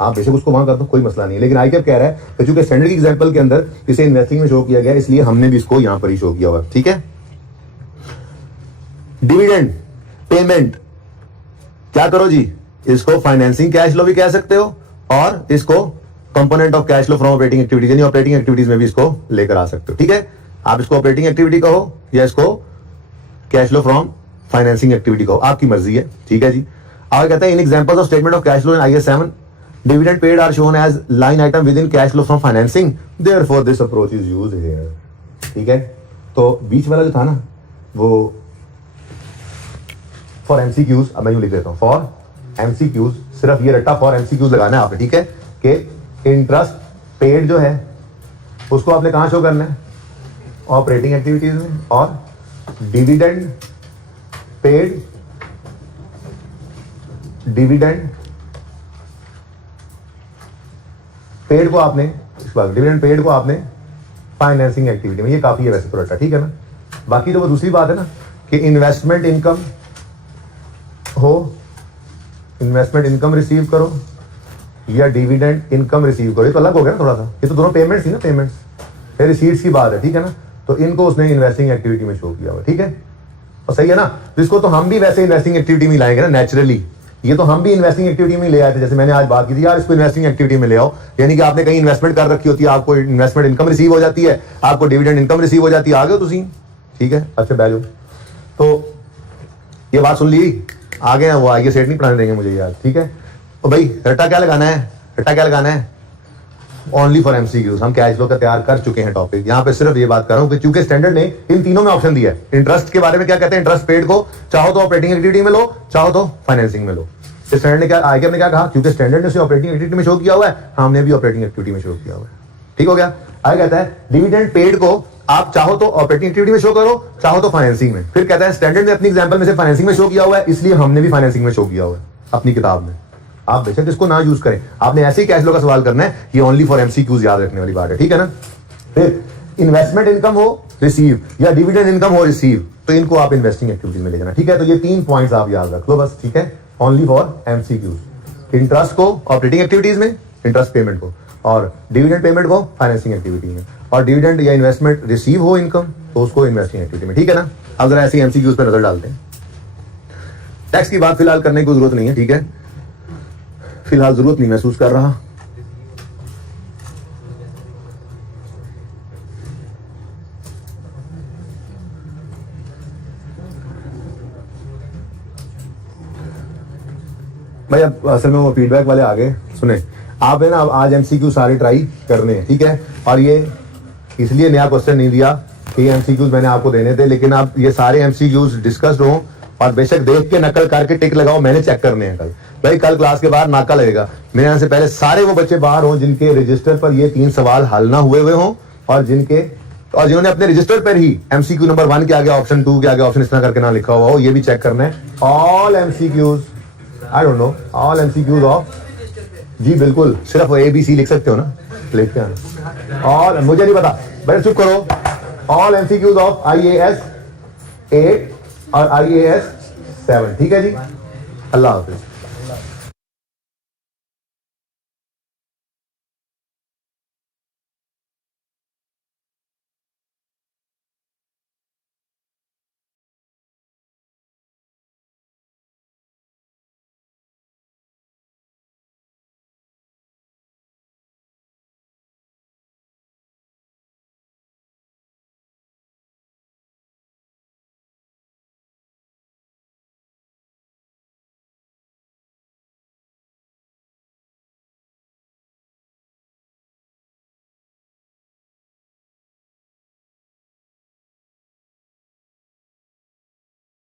आप बेशक उसको वहां कर दो, कोई मसला नहीं है। लेकिन आईकेएफ कह रहा है कि चूंकि स्टैंडर्ड की एग्जांपल के अंदर इसे इन्वेस्टिंग में शो किया गया, इसलिए हमने भी इसको यहां पर ही शो किया हुआ, ठीक है। डिविडेंड पेमेंट क्या करो जी, इसको फाइनेंसिंग कैश फ्लो भी कह सकते हो और इसको component of cash flow from operating activities, यानी ऑपरेटिंग एक्टिविटीज में भी इसको लेकर आ सकते हो, ठीक है। आप इसको ऑपरेटिंग एक्टिविटी कहो या इसको cash flow from financing activity कहो, आपकी मर्जी है, ठीक है जी। आगे कहता है in examples of statement of cash flow in IAS 7, dividend paid are shown as line item with in cash flow from financing, therefore this approach is used here, ठीक है। तो बीच वाला जो था ना वो फॉर एमसीक्यूज, अब मैं यूं लिख देता हूं, फॉर एमसीक्यूज, सिर्फ ये रट्टा फॉर एमसीक्यूज लगाना है आपने, ठीक है, कि इंटरेस्ट पेड जो है उसको आपने कहां शो करना है, ऑपरेटिंग एक्टिविटीज में, और डिविडेंड पेड, डिविडेंड पेड को आपने डिविडेंड पेड को आपने फाइनेंसिंग एक्टिविटी में, ये काफी है वैसे तो रट्टा, ठीक है ना। बाकी तो वो दूसरी बात है ना कि इन्वेस्टमेंट इनकम हो, इन्वेस्टमेंट इनकम रिसीव करो या डिविडेंड इनकम रिसीव करो, ये तो अलग हो गया ना थोड़ा सा, ये तो दोनों पेमेंट्स ही ना, पेमेंट्स ये रिसीट्स की बात है, ठीक है ना। तो इनको उसने इन्वेस्टिंग एक्टिविटी में शो किया हुआ, ठीक है, और सही है ना। तो इसको तो हम भी वैसे इन्वेस्टिंग एक्टिविटी में लाएंगे ना नेचुरली, ये तो हम भी इन्वेस्टिंग एक्टिविटी में ले आए थे, जैसे मैंने आज बात की थी यार इसको इन्वेस्टिंग एक्टिविटी में ले आओ, यानी कि आपने कहीं इन्वेस्टमेंट कर रखी होती है, आपको इन्वेस्टमेंट इनकम रिसीव हो जाती है, आपको डिविडेंड इनकम रिसीव हो जाती है, आ गए तुसी, ठीक है, अच्छा बैठ जाओ। तो ये बात सुन ली, आगे वो आगे सेट नहीं पढ़ाने देंगे मुझे यार, ठीक है। तो भाई रट्टा क्या लगाना है, रट्टा क्या लगाना है, ओनली फॉर एमसीक्यूज। हम कैश फ्लो का तैयार कर चुके हैं टॉपिक, यहाँ पे सिर्फ ये बात कर रहा हूँ कि चूंकि स्टैंडर्ड ने इन तीनों में ऑप्शन दिया है। इंटरेस्ट के बारे में क्या कहते हैं, इंटरेस्ट पेड को चाहो तो ऑपरेटिंग एक्टिविटी में लो, चाहो तो फाइनेंसिंग में लो। स्टैंडर्ड ने क्या, आईकेएफ ने क्या कहा, क्योंकि स्टैंडर्ड ने उसे ऑपरेटिंग एक्टिविटी में शो किया हुआ है, हमने भी ऑपरेटिंग एक्टिविटी में शो किया हुआ है, ठीक हो गया। आगे कहता है डिविडेंड पेड को आप चाहो तो ऑपरेटिंग एक्टिविटी में शो करो, चाहो तो फाइनेंसिंग में। फिर कहता है स्टैंडर्ड ने अपनी एग्जांपल में से फाइनेंसिंग में शो किया हुआ है, इसलिए हमने भी फाइनेंसिंग में शो किया हुआ है अपनी किताब में। आप बेशक इसको ना यूज करें, आपने ऐसे ही कैश फ्लो का सवाल करना है, ये ओनली फॉर एमसीक्यूज याद रखने वाली बात है, ठीक है ना। फिर इन्वेस्टमेंट इनकम हो रिसीव या डिविडेंड इनकम हो रिसीव, तो इनको आप इन्वेस्टिंग एक्टिविटीज में ले जाना, ठीक है। तो ये 3 पॉइंट्स आप याद रख लो बस, ठीक है, ओनली फॉर एमसीक्यूज। इंटरेस्ट को ऑपरेटिंग एक्टिविटीज में, इंटरेस्ट पेमेंट को, और डिविडेंड पेमेंट को फाइनेंसिंग एक्टिविटी में, और डिविडेंड या इन्वेस्टमेंट रिसीव हो इनकम तो उसको इन्वेस्टिंग एक्टिविटी में, ठीक है ना। अब जरा ऐसे एमसीक्यूज पर नजर डालते हैं। टैक्स की बात फिलहाल करने की जरूरत नहीं है, ठीक है, फिलहाल जरूरत नहीं महसूस कर रहा। भाई अब असल में वो फीडबैक वाले आ गए। सुने आप है ना, अब आज एमसीक्यू सारे ट्राई करने हैं, ठीक है। और ये इसलिए नया क्वेश्चन नहीं दिया कि ये एमसीक्यूज मैंने आपको देने थे, लेकिन आप ये सारे एमसीक्यूज डिस्कस्ड हो और बेशक देख के नकल करके टिक लगाओ, मैंने चेक करने हैं कल। भाई कल क्लास के बाद नाका लगेगा, मेरे यहाँ से पहले सारे वो बच्चे बाहर हों जिनके रजिस्टर पर ये 3 सवाल हल ना हुए हों और जिन्होंने अपने रजिस्टर पर ही एमसीक्यू नंबर 1 के आगे ऑप्शन 2 के आगे ऑप्शन इस तरह करके ना लिखा हुआ हो, ये भी चेक करना है। All MCQs, I don't know, all MCQs of, जी बिल्कुल, सिर्फ ABC लिख सकते हो ना, लिखते हैं। और मुझे नहीं पता, बड़े चुप करो। ऑल एमसीक्यूज ऑफ IAS 8 और IAS 7, ठीक है जी। अल्लाह हाफिज।